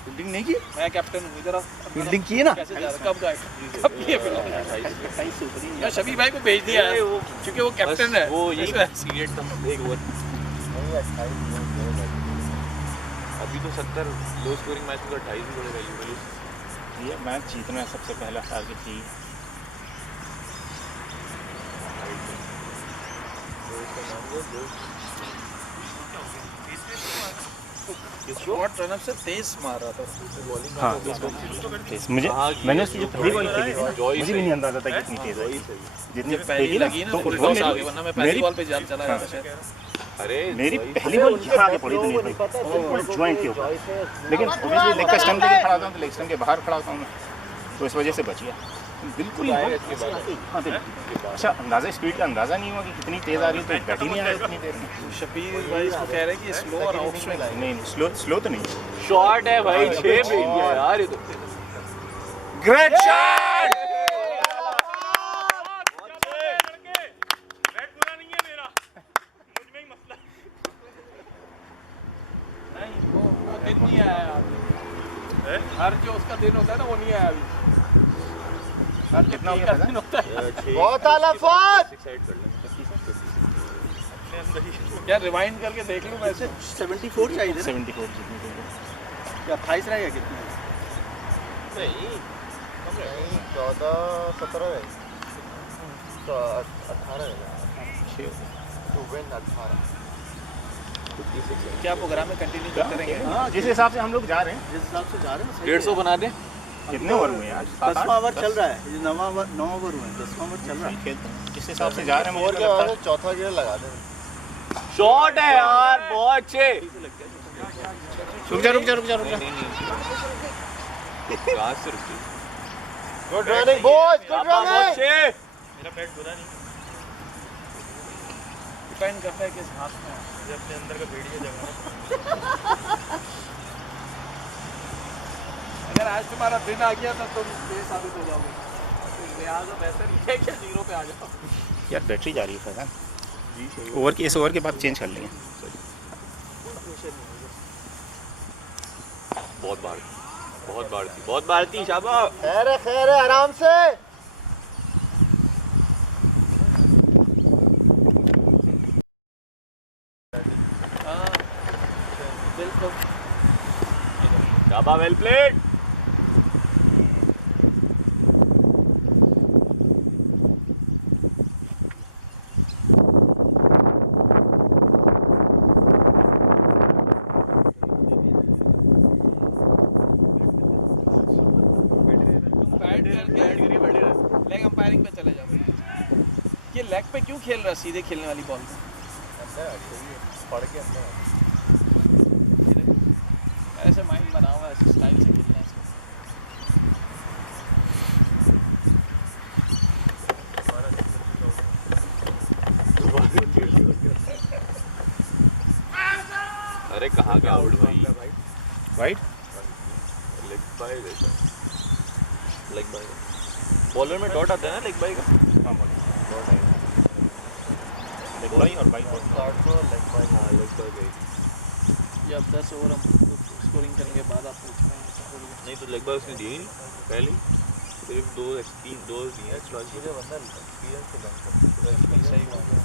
फील्डिंग नहीं की? मैं कैप्टन हूँ, इधर आओ। फील्डिंग की है ना? कैसे जा रहे हो? कब गए? कब किए फील्डिंग? यार शबीर भाई को भेज दिया है क्योंकि वो कैप्टन है। वो यही पीरियड था, एक ओवर। नहीं, 28 रन गए भाई। अभी तो 70 लो स्कोरिंग मैच में 28 ही बड़े वैल्यूबल है। ये मैच जीतना सबसे पहला टारगेट ही शॉर्ट रनअप से तेज मार रहा था बॉलिंग। हाँ मुझे मैंने उसकी जो पहली बॉल खेली थी मुझे भी नहीं अंदाजा था कि कितनी तेज है जितनी पहली लगी ना तो तो वो क्रॉस आ गई, वरना मैं पहली बॉल पे जान चला हाँ। जाता शायद। अरे मेरी पहली बॉल यहाँ आगे पड़ी थी नहीं ज्वाइंट के ऊपर, लेकिन ऑब्वियसली लेग का स्टंप लेके खड़ा होता हूँ तो लेग स्टंप के बाहर खड़ा होता हूँ मैं, तो इस वजह से बच गया बिल्कुल ही। हाँ बिल्कुल। अच्छा अंदाजा स्पीड का अंदाजा नहीं हुआ कि कितनी तेज आ रही है, तो बैट ही नहीं आया उतनी देर में। शबीर भाई इसको कह रहे हैं कि स्लो और आउट स्विंग। नहीं स्लो तो नहीं। शॉट है भाई 6 पे इंडिया यार ये तो। Great shot. नहीं वो दिन नहीं आया यार, हर जो उसका दिन होता है ना वो नहीं आया अभी। हर कितना हो गया का पता? दिन होता है। बहुत आला फौज। क्या रिवाइंड करके देख लूं वैसे 74 चाहिए ना 74 जितनी देर में। क्या 28 रहेगा कितना नहीं 14-17 है 18 है टू विन 18। क्या प्रोग्राम में कंटिन्यू करते रहेंगे? हाँ जिस हिसाब से हम लोग जा रहे हैं जिस हिसाब से जा रहे हैं ना 150 बना दे। कितने ओवर हुए यार? 10वां ओवर चल रहा है, ये 9वां ओवर हुआ है, 10वां ओवर चल रहा है। खेलते हैं जिस हिसाब से जा रहे हैं और मुझे क्या लगता बात है चौथा गियर लगा दे। शॉट है यार बहुत अच्छे। है रुक जा नहीं कहां से रुकी? गुड रनिंग बॉयज गुड बहुत रनिंग। अच्छे। डिपेंड करता है किस हाथ में है। अपने अंदर का भेड़िया जगह अगर आज तुम्हारा दिन आ गया तो तुम ये साबित हो जाओगे, तो लिहाजा बेहतर ये है कि 0 पे आ जाओ। यार बैटरी जा रही है फैजान ओवर की इस ओवर के बाद चेंज कर लेंगे। बहुत भारती शाबाश। खैर है आराम से। हाँ बिल्कुल। शाबाश वेल प्लेड। लेग अंपायरिंग पे चले जाओ। ये लेग पे क्यों खेल रहा है सीधे खेलने वाली बॉल पे? पढ़ के अंदर ऐसे माइंड बना हुआ है, ऐसे स्टाइल से खेलना है इसको। अरे कहाँ का आउट भाई? राइट लेग बाय बॉलर में डॉट आता है ना लेग बाय का। हाँ बोलो बहुत आएगा लेग बाई और बाई स्टार्ट को लेग बाय हाँ लेग बाय गई। ये अब 10 ओवर हम स्कोरिंग करने के बाद आप पूछ रहे हैं। नहीं तो लेग बाय उसने दी नहीं पहले ही। सिर्फ 2 दिए एक्स्ट्रा। मुझे बंदा एक्सपीरियंस से बैंक सही बात है।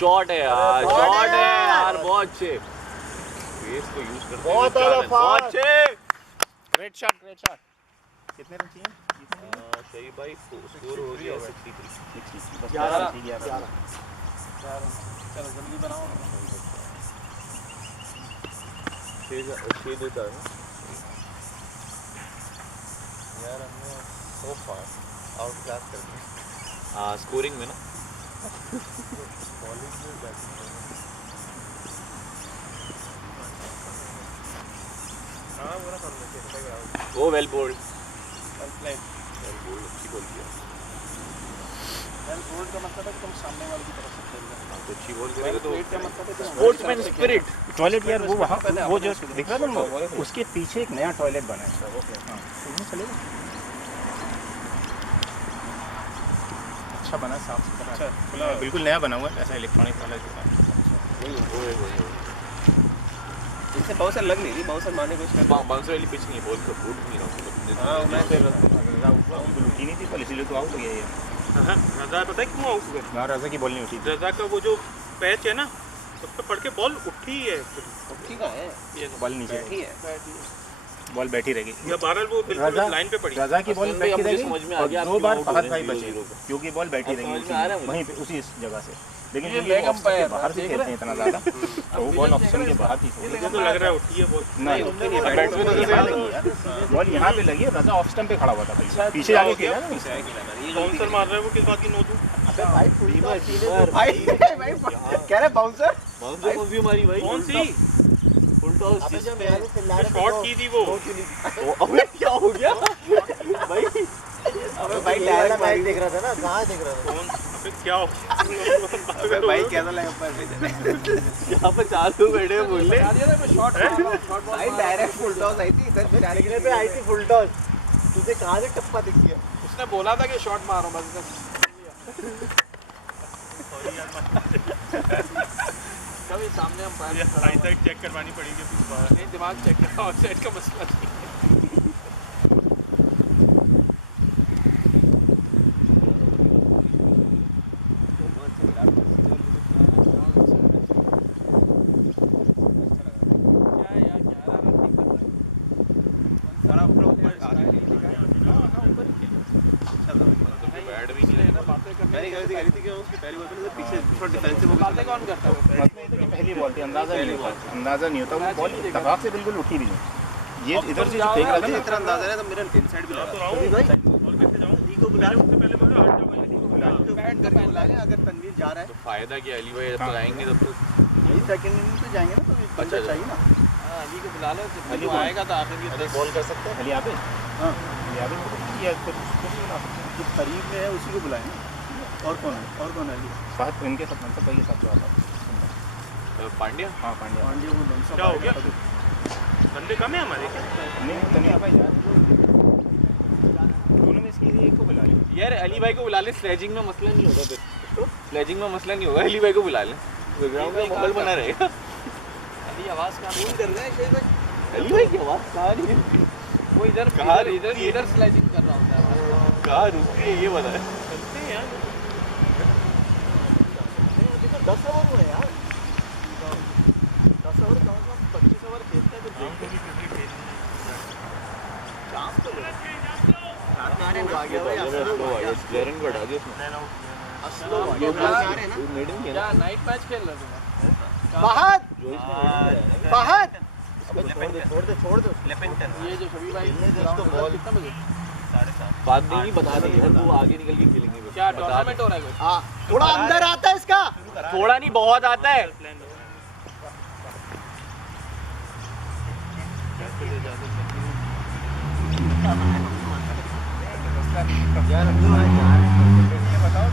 शॉट है यार बहुत अच्छे। फेस को यूज करते हुए बहुत चार आला रन, बहुत फास्ट। अच्छे। ग्रेट शॉट कितने रन चाहिए? सही भाई स्कोर हो गया 63। 11 चलो जल्दी बनाओ। 6-2 यार हमने सो फार आउट क्लास कर दिया हाँ स्कोरिंग में ना। बॉलिंग में बैटिंग में। हाँ वो ना सामने से वो वेल बोल्ड प्लेड अच्छी बॉल किया। वेल बोल्ड का मतलब है कि तुम सामने वाले की तरफ से खेल रहे हो। तो अच्छी बॉल करेगा तो प्लेड का मतलब है कि स्पोर्ट्समैन स्पिरिट। टॉयलेट यार वो वहाँ पहले वो अपने जो उसको दिख रहा था ना उसके पीछे एक नया टॉयलेट बना है। हाँ उसमें चलेगा। अच्छा बना साफ सुथरा खुला बिल्कुल नया बना हुआ है ऐसा इलेक्ट्रॉनिक वाला जो है। इनसे बहुत सारे लग नहीं रही, बहुत सारे मारने को इसमें। बाउंसर वाली पिच नहीं है, बॉल को फूट नहीं रहा हाँ मैं फिर बिल्कुल उठी नहीं थी पर इसीलिए तो आउट हो गया ये। रजा पता है क्यों आउट हुए? हाँ रजा की बॉल नहीं उठी थी। रजा का वो जो पैच है ना उस पे पड़ के बॉल उठी है, ठीक है ये बॉल नीचे बैठी है बॉल बैठी रहेगी। या बहरहाल वो बिल्कुल लाइन पे पड़ी। रजा की बॉल असल में बैठी मुझे रहेगी समझ में आ और गया 2 आप बार क्यों फहद बोल भाई रहे हैं बचे 0-0 पे। क्योंकि बॉल बैठी अब रहेगी समझ में आ रहा है मुझे। वहीं पे उसी जगह से। लेकिन ये क्योंकि लेग वो ऑफ के अंपायर बाहर से देख खेलते रहे हैं इतना ज़्यादा तो वो बॉल ऑप्शन के बाहर थी। मुझे तो लग रहा है उठी है बॉल। नहीं बैट्समैन तो यहाँ लगी यार, बॉल यहाँ पे लगी है, रजा ऑफ स्टंप पे खड़ा हुआ था भाई, पीछे जाके खेला ना। बाउंसर मार रहा है वो, किस बात की नो दूं? भाई कह रहे बाउंसर बाउंसर कौन सी मारी भाई? कौन सी फुल टॉस शॉट की थी वो? अबे क्या हो गया भाई अबे भाई डायरेक्ट मैच देख रहा था ना, कहाँ देख रहा था कौन? अबे क्या हो अबे भाई कैसा लगा पर यहाँ पे 4 लोग बैठे हैं बोल ले शॉट भाई डायरेक्ट फुल टॉस आई थी इधर डायरेक्ट पे आई थी फुल टॉस, तुझे कहाँ से टप्पा दिख गया? उसने बोला था कि शॉट मारो बस कभी सामने हम पाए हाई साइड चेक करवानी पड़ेगी इस बार। नहीं दिमाग चेक करो ऑफ साइड का मसला नहीं है। बातें कौन करता है? पहली बॉल थी, अंदाजा नहीं होता वो बॉल दबाव से बिल्कुल उठी भी नहीं। ये इधर से जो फेंक रहा था ना, इतना अंदाजा है तो मेरा इनसाइड भी लगा तो और कैसे जाऊं? डी को बुला उससे पहले बोलो हट जाओ भाई। तो बैट करके बुला लें अगर तनवीर जा रहा है तो फायदा क्या अली भाई, जब तक आएंगे तब तक यही सेकंड इनिंग पे जाएंगे ना तो बंदा चाहिए ना। हाँ अली को बुला लो, जब अली वो कौन? आएगा तो आखिर ये बॉल कर सकते हैं अली यहाँ पे हाँ या कुछ बुला सकते हैं। जो करीब में है उसी को बुलाएं। और कौन है अली? साथ इनके साथ मनसब भाई के साथ जो आता है पांड्या। हाँ पांड्या पांड्या वो मनसब क्या हो गया? बंदे कम है हमारे क्या? नहीं तनिया भाई यार दोनों में इसके लिए एक को बुला लें। यार अली भाई को बुला ले, स्लेजिंग में मसला नहीं होगा फिर। स्लेजिंग में मसला नहीं होगा, अली भाई को बुला ले, ग्राउंड में माहौल बना रहेगा। अली आवाज कहाँ फोन कर रहे हैं शेख भाई? अली भाई की आवाज कहाँ रही है? वो इधर इधर स्लेजिंग कर रहा होता है। कहाँ रुक रही है ये बता। चलते हैं यार। 10 ओवर हुए यार, 10 ओवर कम से कम 25 ओवर खेलते हैं तो शाम को भी क्रिकेट खेलनी है। शाम को को हटा दिया उसने। मेडन किया क्या नाइट मैच खेल रहे थे? बाहर बाहर छोड़ दो ये जो शबी भाई तो बॉल कितना बजे? बात नहीं बता रही है, वो आगे निकल के खेलेंगे बस। क्या बता टूर्नामेंट हो रहा है कोई? हाँ थोड़ा अंदर आता है इसका, थोड़ा नहीं बहुत आता है। यार बताओ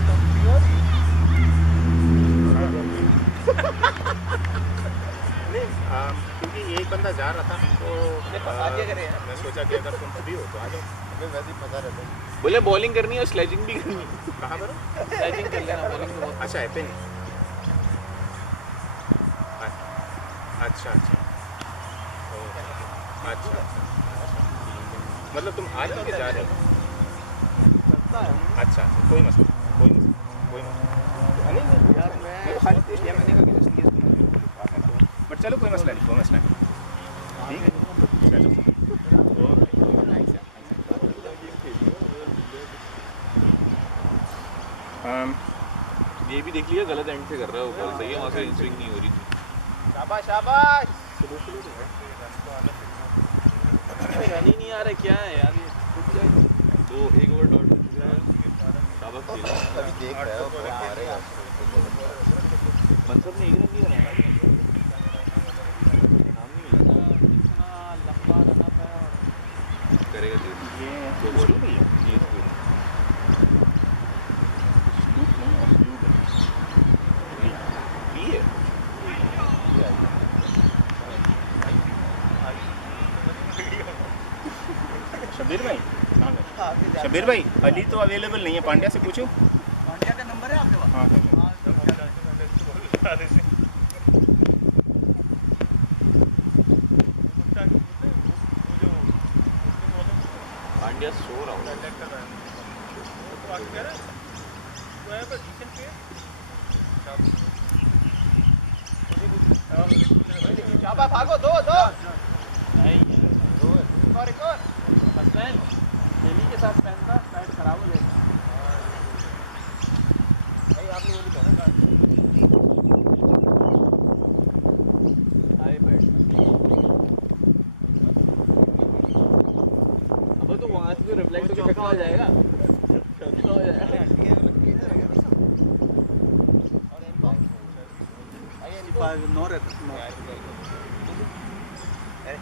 क्योंकि एक बंदा जा रहा था तो मैं सोचा कि अगर तुम फ्री हो तो आ जाओ। वैसे ही पता रहता है। बोले बॉलिंग करनी है और स्लेजिंग भी करनी है। कहाँ पर हो? स्लेजिंग कर लेना, बॉलिंग तो बहुत अच्छा है पे नहीं। अच्छा अच्छा अच्छा मतलब तुम आज के जा रहे हो? अच्छा कोई मसला कोई मसला यार मैं तो खाली देख लिया मैंने कहा कि इसलिए बट चलो कोई मसला नहीं ठीक है चलो ये भी देख लिया गलत एंड से कर रहा है वो बॉल सही है, वहाँ से स्विंग नहीं हो रही थी। शाबाश शाबाश रन ही नहीं आ रहा, क्या है यार ये? दो एक ओवर डॉट हो चुका है। शाबाश खेला। अभी देख रहा है वो आ रहे हैं मनसब ने एक रन नहीं बनाया। नाम नहीं मिला। इतना लंबा रन अप है और करेगा तो ये दो बॉल भी है ये स्कोर। स्लूप नहीं और स्लूप बी है। शब्बीर भाई शब्बीर भाई अली तो अवेलेबल नहीं है, पांड्या से पूछो। पांड्या का नंबर है आपके पास? हाँ पांड्या सो रहा हूँ। शाबाश भागो दो डेली के साथ पहनता पैड खराब हो जाएगा भाई आपने वो नहीं पहना अब तो वहाँ से तो रिफ्लेक्ट होकर चक्का हो जाएगा चक्का हो जाएगा नो रहता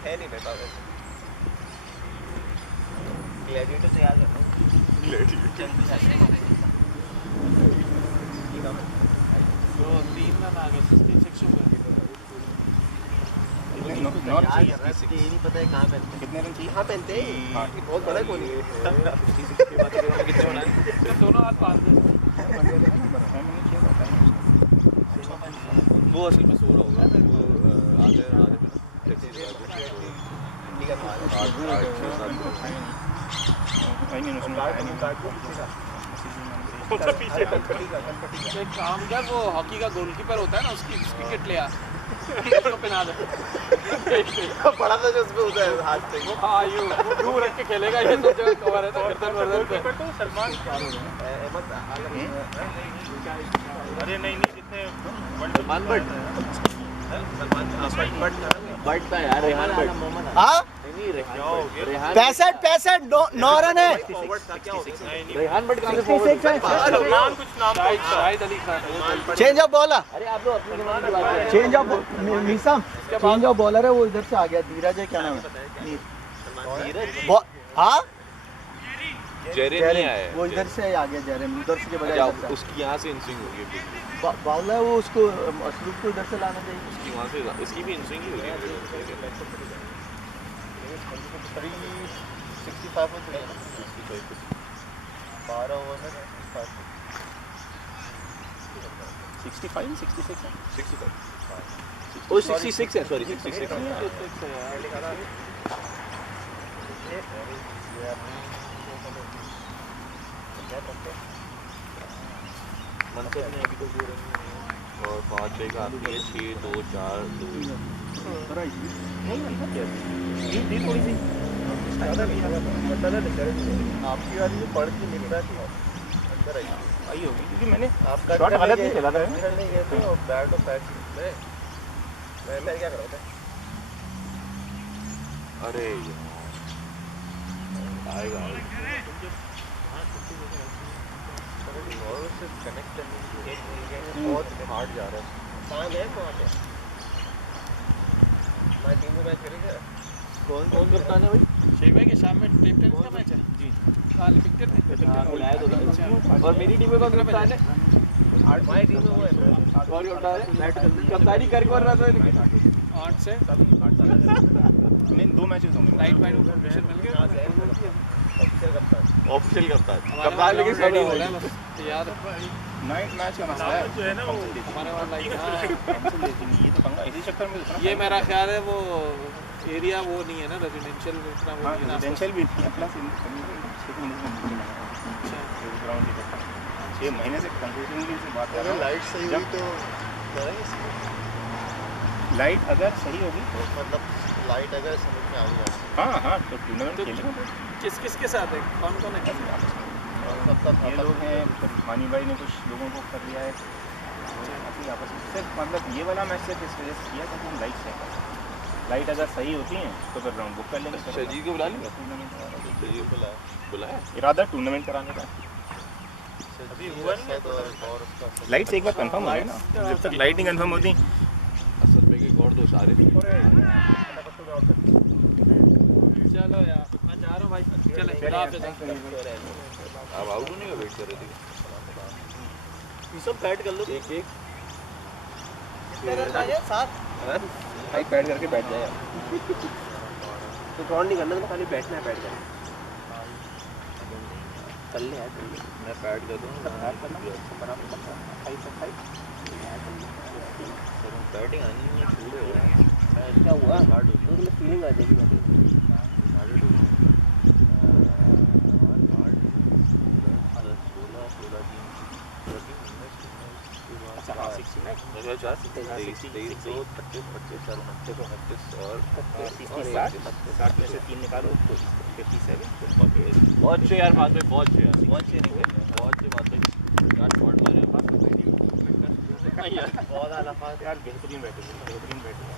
है नहीं बेटा ग्लैडिएटर से याद रखो तो 3 में आ गए 66 में नॉट चाहिए ये नहीं पता है कहाँ पहनते हैं। कितने रन चाहिए हाँ पहनते हैं बहुत बड़ा कौन कितने होना है दोनों हाथ पास वो असल में सो रहा होगा वो आधे एक काम कर वो हॉकी का गोलकीपर होता है ना उसकी किट ले आ उसको पहना दे बड़ा था जो उसमें होता है हाथ से हाँ यूं रख के खेलेगा ये सब जगह कवर है तो गर्दन वर्दन पे अरे नहीं जितने सलमान बट था यार रेहान बट हाँ नहीं रेहान 65 9 रन है रेहान बट कहाँ से forward Shahid Ali Khan change of bowler अरे आप लोग अपने दिमाग की बात करें change of Meesam change of bowler है वो इधर से आ गया धीरज है क्या नाम है हाँ जेरे नहीं आया वो इधर से आ गया जैरेम उधर से के बजाय इधर से। उसकी यहाँ से इनस्विंग होगी बाउला है वो उसको अशरूफ को इधर से लाना चाहिए उसकी वहाँ से इसकी भी इनस्विंग ही होगी 65 हो चुके हैं 12 ओवर में 65 66 है 65 ओ 66 है सॉरी 66 मनसब ने अभी तो और 5 6 का आती है 6 2 4 2 नहीं थोड़ी सी आपकी वाली जो पढ़ के मिल रहा थी अंदर आई आई होगी क्योंकि मैंने आपका शॉट गलत नहीं खेला था नहीं गए थे और बैट और पैच मैं क्या कर रहा था अरे आएगा और से कनेक्ट करने बहुत हार्ड जा रहा है कहाँ गए वहाँ पे मैं टीम में मैच करेंगे कौन कप्तान है भाई शेख भाई के शाम में टेप टेनिस का मैच है जी हाँ लिमिटेड है बुलाया तो और मेरी टीम में कौन कप्तान है हमारी टीम में वो है और कप्तान है कप्तानी कर कौन रहा था लेकिन 8 से नहीं 2 मैचेस होंगे लाइट वाइट ऑपरेशन मिल गया ऑफिशियल कप्तान कप्तान लेकिन सेटिंग हो गया बस याद नाइट मैच का मसला है जो है ना वो हमारे वहाँ लाइट ये तो पंगा इसी चक्कर में ये मेरा ख्याल है वो एरिया वो नहीं है ना रेजिडेंशियल इतना वो हाँ नहीं है ना रेजिडेंशियल भी नहीं है प्लस ग्राउंड की 6 महीने से कंप्यूटिंग से बात कर रहा हूँ लाइट सही हुई तो करेंगे लाइट अगर सही होगी तो मतलब लाइट अगर समझ में आ गई हाँ हाँ तो टूर्नामेंट खेलेंगे किस किस के साथ है कौन कौन है ये लोग हैं फिर मानी भाई ने कुछ लोगों को कर दिया है अपनी आपस में सिर्फ मतलब ये वाला मैच सिर्फ इस वजह से किया था कि हम लाइट से लाइट अगर सही होती हैं तो फिर राउंड बुक कर लेंगे शजीद को बुला लेंगे टूर्नामेंट बुलाया इरादा टूर्नामेंट कराने का अभी हुआ नहीं है तो और उसका लाइट से एक बार कंफर्म हो गया ना जब तक लाइट नहीं कंफर्म होती असल में के और दो सारे चलो यार मैं जा रहा हूँ भाई चले खुदा हाफिज़ आप आउट होने का वेट कर रहे थे ये सब बैठ कर लो एक एक भाई बैठ करके बैठ जाए तो ड्रॉ नहीं करना तो खाली बैठना है बैठ जाना कर ले यार मैं पैड कर दूँ बैटिंग आनी है छूट हो रहा है क्या हुआ तो फीलिंग आ जाएगी 4 23 2 25 25 4 29 और 60 में से 3 निकालो 57 बहुत अच्छे यार बात में बहुत अच्छे यार बहुत अच्छे नहीं बहुत अच्छे बात में यार शॉट मारे बहुत आला पास यार बेहतरीन बैटिंग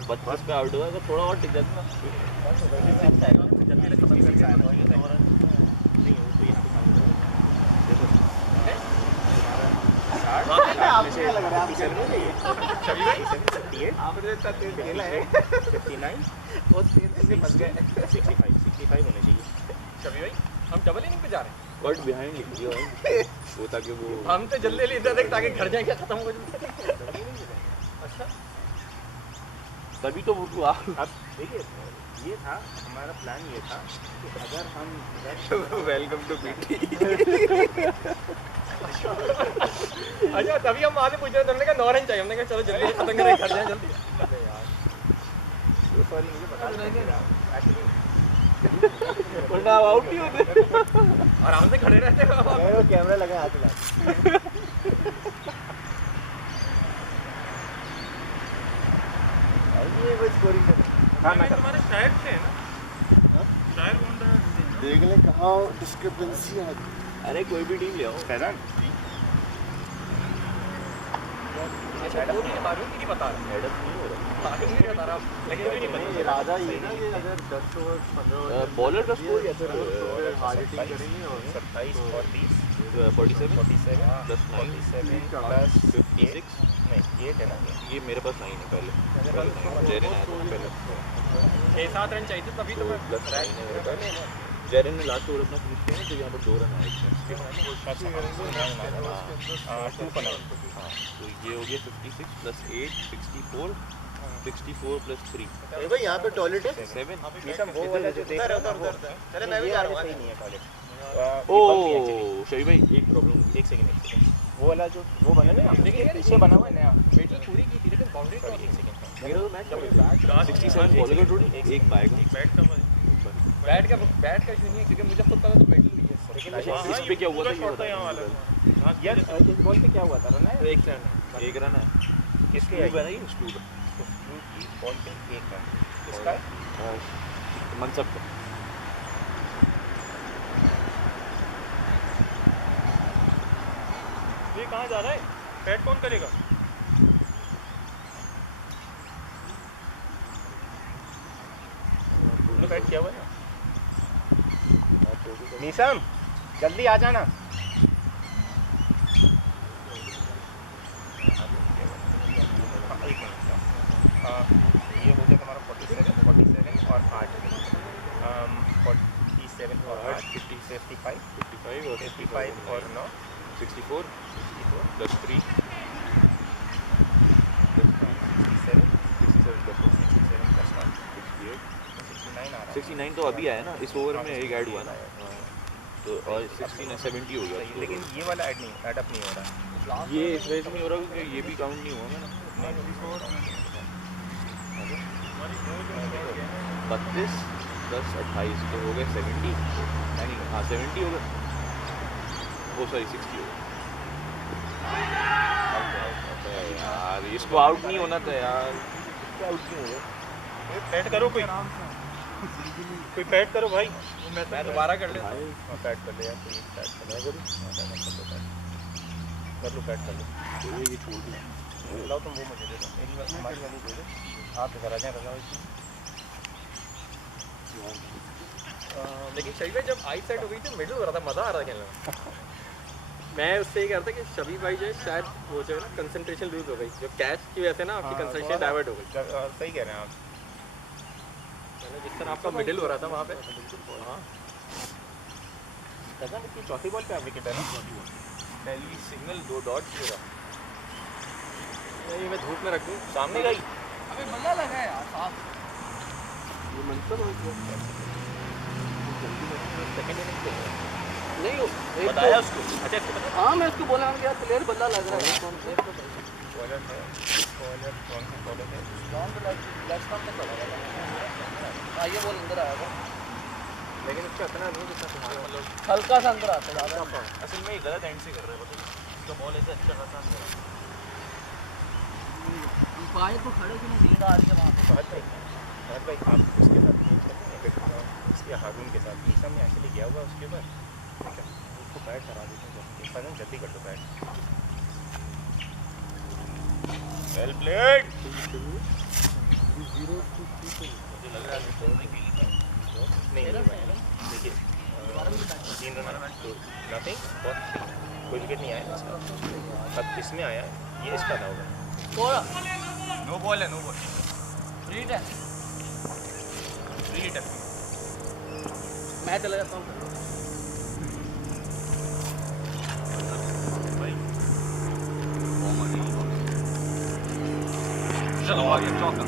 32 पे आउट हुआ तो थोड़ा और टिक जाता ना हम डबल इनिंग पे जा रहे हैं कट बिहाइंड लिख दिया भाई वो ताकि वो हम तो जल्दी ले इधर देख ताकि घर जाएंगे खत्म हो जाए अच्छा तभी तो वो अब देखिए ये था हमारा प्लान ये था कि अगर हम वेलकम टू बीटी अच्छा तभी हम वहाँ से पूछ रहे थे हमने कहा 9 रन चाहिए हमने कहा चलो जल्दी खत्म करें घर जाए जल्दी सॉरी मुझे बता वरना आउट नहीं होते आराम से खड़े रहते वो कैमरा लगा हाथ में ये वो स्कोरिंग कर हाँ मैं तुम्हारे शायद से है ना शायद कौन रहा देख ले कहाँ डिस्क्रिपेंसी है अरे कोई भी टीम ले आओ फैजान अच्छा वो भी मालूम नहीं बता रहा हेड अप नहीं हो रहा मालूम नहीं बता रहा लेकिन भी नहीं ये राजा ये ना ये अगर 10 ओवर 15 ओवर बॉलर का स्कोर क्या फिर हार्ड हिटिंग करेंगे और 27 और 30 47 47 प्लस 9 47 प्लस 56 नहीं 8 है ना ये मेरे पास 9 है पहले जेरिन आया था पहले 6-7 रन चाहिए थे तभी तो मैं प्लस 9 है मेरे पास जेरिन ने लास्ट ओवर अपना फिनिश किया ना तो यहाँ पर 2 रन आए इसमें हाँ तो ये हो गया 56 प्लस 8 64 64 प्लस 3 भाई यहाँ पे टॉयलेट है 7 निशम वो वाला जो देख रहा था चले मैं भी जा रहा हूँ सही नहीं है टॉयलेट ओ शही भाई एक प्रॉब्लम एक सेकंड वो वाला जो वो बना ना देखिए पीछे बना हुआ है नया बैटिंग पूरी की थी लेकिन बाउंड्री क्रॉस एक सेकंड मेरा तो मैच 67 बॉलर का टोटल एक बाएगा बैट का बैट का इशू नहीं है क्योंकि मुझे खुद पता तो बैटिंग नहीं है लेकिन अच्छा इस पे क्या हुआ था ये वाला यार इस बॉल पे क्या हुआ था ना एक रन है किसके स्टूब है ना ये स्टूब की बॉल पे एक रन किसका है मनसब का ये कहाँ जा रहा है बैट कौन करेगा बैट किया हुआ है निशम जल्दी आ जाना ये हो गया तुम्हारा 47 और 8 47 और 8 55 और 9 64 प्लस 3 69 तो अभी आया ना इस ओवर में एक ऐड हुआ ना तो और 69 70 हो गया लेकिन ये वाला ऐड अप नहीं हो रहा ये इस वजह से नहीं हो रहा क्योंकि ये भी काउंट नहीं हुआ है ना 32 प्लस 28 तो हो गए 70 नहीं हाँ 70 हो गए वो सॉरी 60 हो गए यार इसको आउट नहीं होना था यार आउट नहीं हो गया पैट करो कोई पैट करो भाई मैं दोबारा कर लेता हूँ पैट कर ले यार कोई पैट कर ले कर लो पैट कर लो ये छोड़ दो लाओ तुम वो मुझे दे दो मेरी बात हमारी वाली दे दो आप इधर आ जाए लगाओ इसमें लेकिन शबी भाई जब आई सेट हो गई तो मिडिल हो रहा था मज़ा आ रहा था खेलने में मैं उससे ये कह रहा था कि शबी भाई जो है शायद वो जो है ना कंसंट्रेशन लूज हो गई जो कैच की वजह से ना आपकी कंसंट्रेशन डाइवर्ट हो गई सही कह रहे हैं आप जिस तरह आपका मिडिल हो रहा था वहाँ पे हाँ की चौथी बॉल पे आप विकेट है ना पहली सिग्नल 2 डॉट्स हो रहा नहीं मैं धूप में रख दूँ सामने गई अबे बल्ला लगा है यार साफ ये मंतर हो सेकंड इनिंग पे नहीं हो बताया उसको अच्छा इसको पता हाँ मैं उसको बोला कि यार प्लेयर बल्ला लग रहा है कौन से बॉलर है बॉलर कौन सा बॉलर है लॉन्ग लेफ्ट स्टंप पे चला गया ये बॉल अंदर आया था लेकिन उसका इतना नहीं जितना मतलब हल्का सा अंदर आता है ज़्यादा असल में ये गलत एंड से कर रहा है पता है इसका बॉल ऐसे अच्छा खासा नहीं है पाए तो खड़े कि नहीं नींद आ रही है वहाँ पे। फहद भाई आप उसके साथ गेम खेलते हैं उसके हारून के साथ ईसा में एक्चुअली गया हुआ उसके ऊपर ठीक है उसको बैट करा देते हैं फजन जल्दी कर दो बैट वेल प्लेड मुझे लग रहा है नहीं देखिए 3 रन नथिंग कोई विकेट नहीं आया इसका अब इसमें आया ये इसका था होगा नो बॉल है नो बॉल फ्री हिट है फ्री हिट है मैं चला जाता हूँ चलो आ गया चौका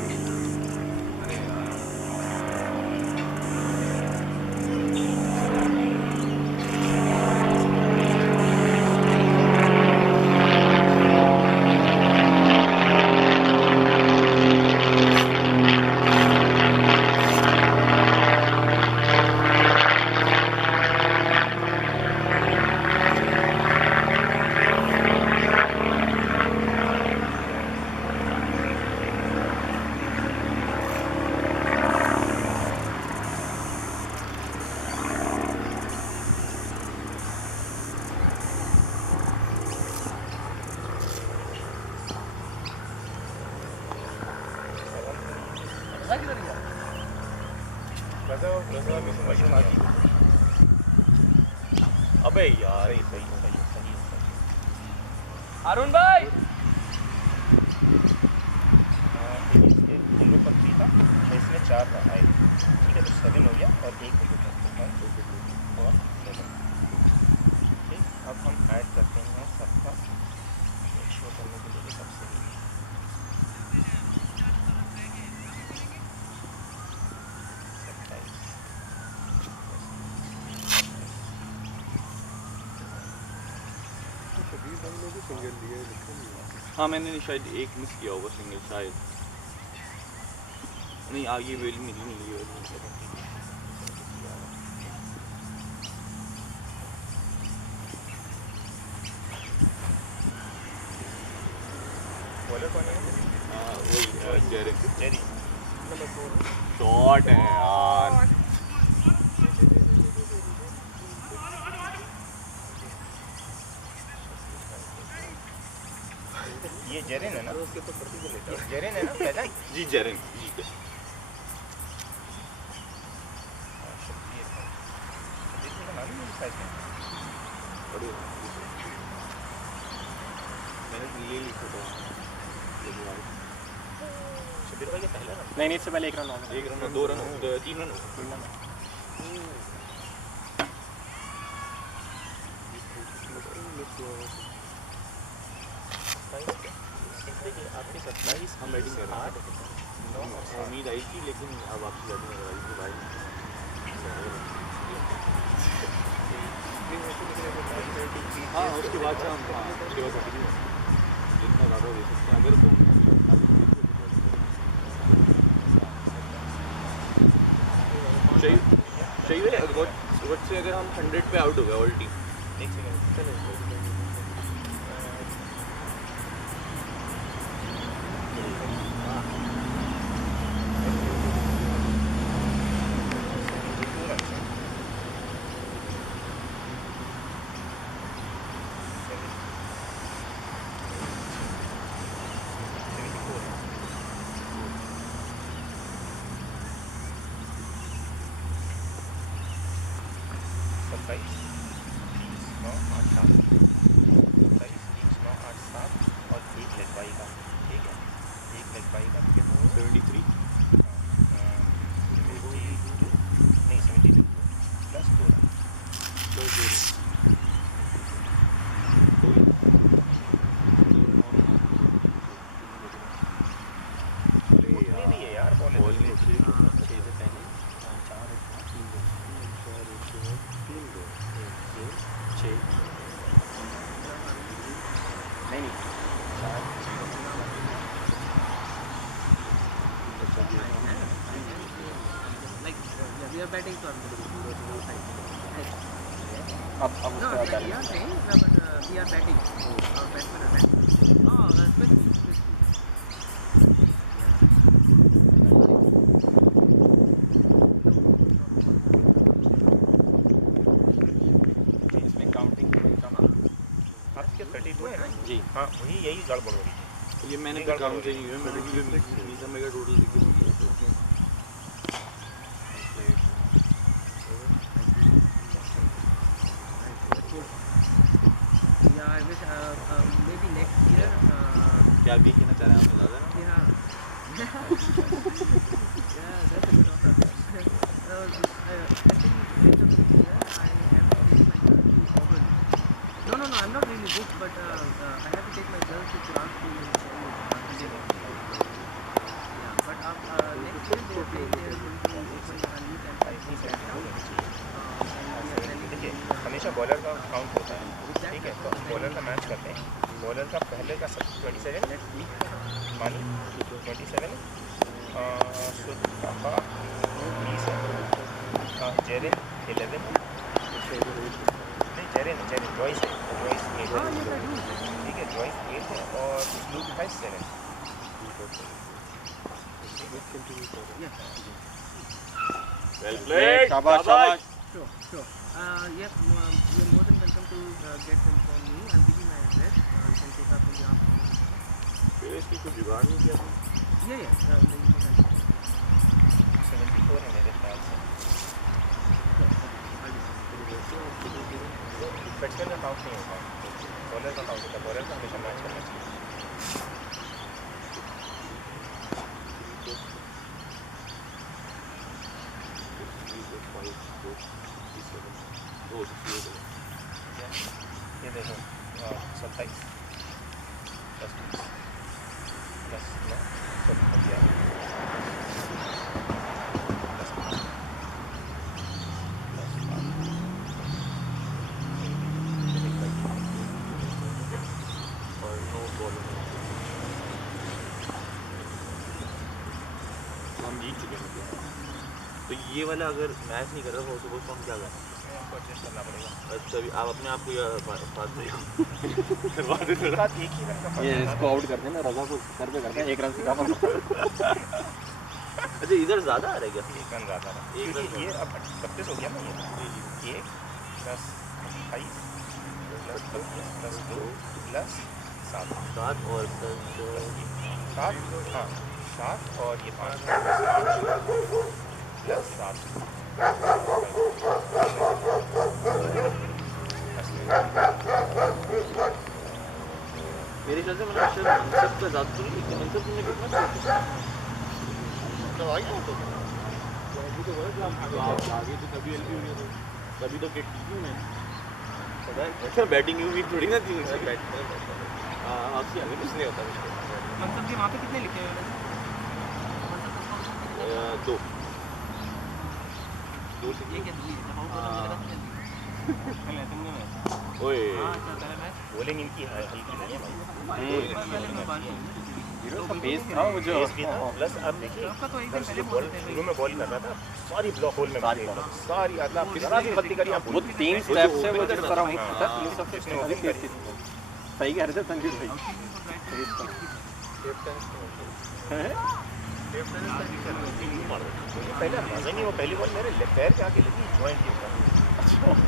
अबे यार ये सही अरुण भाई जीरो पर 3 था इसमें 4 था आए ठीक है तो 7 हो गया और 1 हुआ ठीक अब हम ऐड करते हैं सबका शो करने के लिए सबसे हाँ मैंने शायद एक मिस किया होगा सिंगल शायद नहीं आगे वेल मिली बॉलर कौन है वही जेरी शॉट है यार ये जेरेन है ना जेरेन है ना पहला जी जेरिन मैंने ले लिखा था शबीर भाई ये पहला रन नहीं इससे पहले 1 रन हो गया 1 रन 2 रन 3 रन आपके 27 हम बैटिंग कर रहे हैं 9 उम्मीद आई थी लेकिन अब आपकी बैटिंग कर रही थी भाई हाँ उसके बाद से हम उसके बाद जितना ज़्यादा दे सकते हैं अगर तुम चाहिए से अगर हम 100 पे आउट हो गए ऑल टीम एक सेकंड बैटिंग तो अब no, उसके बाद like we are saying, but we are batting. Our batsmen are batting. Oh, especially. जी हाँ वही यही गड़बड़ हो रही है। ये मैंने नहीं काउंट गड़बड़ नहीं है मैंने मीज़ा मेगा टोटल लिख दिया। Yeah, I wish maybe next year. क्या भी कहना चाह रहे हैं आप ज़्यादा? Yeah. Yeah, that's a good offer. I think next of this year I have to take my girl to Auburn. No, I'm not really booked, but I have to take my girl to Quran school in India. Yeah, but next year they are saying they are going to open a new campus in Vietnam. देखिए हमेशा बॉलर का काउंट होता है, ठीक है, तो बॉलर का मैच करते हैं। बॉलर का पहले का 27 मानी 27 सुल्ताफा 20 है, जेरिन 11 नहीं जेरिन जॉइस है, जॉइस 8 है, ठीक है, जॉइस 8 है और लूक है 7। Well played. शाबाश। Sure. Yes, you're more than welcome to get them from me. I'll give you my address. You can take up in the afternoon. फिर इसकी कोई जुगाड़ नहीं किया तुमने? Yeah. Then you can help. 74 है मेरे ख्याल से। बैट्समैन का काउंट नहीं होता, बॉलर का काउंट होता है। बॉलर का हमेशा मैच करना चाहिए। ये देखो 27 10 9 हम जीत चुके हैं। तो ये वाला अगर मैच नहीं कर रहा हो तो वो हम क्या करें? आपको एडजस्ट करना पड़ेगा। अच्छा अभी आप अपने आप को या बात नहीं बात एक ही रन का फर्क ये है। इसको आउट करते हैं ना, रजा को सर पे करते हैं, 1 रन से कम। अच्छा इधर ज़्यादा आ रहा है क्या? एक रन ज़्यादा था, एक रन क्योंकि ये अब 32 हो गया ना, ये 1 प्लस 28 प्लस 32 प्लस 2 प्लस 7 7 और 7 हाँ 7 और ये 5 प्लस 7 मेरे ख्याल से मैंने शायद मनसब का ज़्यादा तो नहीं लेकिन मनसब तुमने कितना किया? आगे तो कभी एलबी हुई है, कभी तो किट की मैं अच्छा बैटिंग हुई थोड़ी ना थी उसकी बैटिंग। हाँ आपसे आगे कुछ नहीं होता मुझको। मतलब जी वहाँ पे कितने लिखे हुए हैं? 2 से ये क्या दिल्ली है? पहले तुमने मैच। ओए अच्छा पहले मैच। बॉलिंग इनकी हल्की नहीं है भाई, पहले मैं बात इसका पेस था वो जो पेस भी था, प्लस अब देखिए आपका तो एक दिन बस पहले जो बोल बॉल रहे थे शुरू में बॉल कर रहा था सारी ब्लॉक होल में सारी मारी, सारी मतलब जरा भी गलती करी आप वो 3 स्टेप से वो जिस तरह हाँ, था, 3 स्टेप से इसने सारी opening पेस थी। सही कह रहे थे संदीप भाई। पहले अंदाजा नहीं, वो पहली बॉल मेरे पैर पे आके लगी जॉइंट के ऊपर।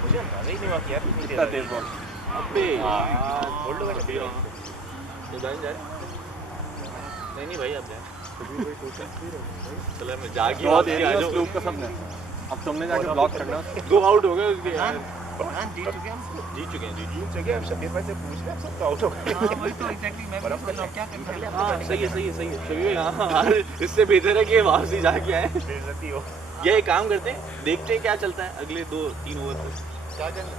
मुझे अंदाजा ही नहीं हुआ कि यार इतनी कितना देर तेज बॉल। अबे होल्ड हो गया। तो जा नहीं भाई आप जाए चलो मैं जाके बहुत देर है स्लोप का सबने। अब तुमने जाके ब्लॉक करना। 2 आउट हो गए उसके यार। जीत चुके हैं। जीत चुके हैं जीत चुके हैं। अब शबीर भाई से पूछ ले, अब सब आउट हो गए। हाँ वही तो एग्जैक्टली मैं भी सोच रहा हूँ क्या करना है। हाँ सही है शबीर भाई। हाँ इससे बेहतर है कि वापसी जाके आए। बेइज्जती हो। ये एक काम करते हैं, देखते हैं क्या चलता है अगले 2-3 ओवर में। क्या करना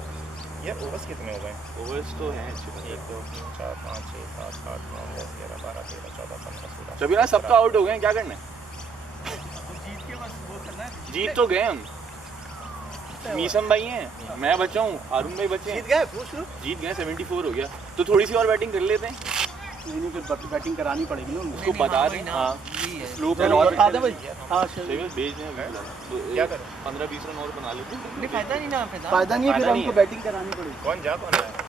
यार? ओवर्स कितने हो गए? ओवर्स तो हैं 1 2 3 4 5 6 7 8 9 10 11 12 13 14 15 16। शबीर भाई सब तो आउट हो गए हैं, क्या करना है? जीत के बस वो करना है। जीत तो गए हम। मीसम भाई हैं, मैं बचा हूँ, अरुण भाई बचे हैं। जीत गए पूछ लो। जीत गए 74 हो गया। तो थोड़ी सी और बैटिंग कर लेते हैं। नहीं फिर बैटिंग करानी पड़ेगी ना उनको। उसको बता दें। हाँ स्लोप पे और बता दे भाई। हाँ शबीर भेज दें अभी फिलहाल। तो क्या करें? 15-20 रन और बना लेते हैं। नहीं फायदा नहीं ना फायदा नहीं है, फिर फायदा नहीं हमको है। बैटिंग करानी पड़ेगी। कौन जा कौन आया?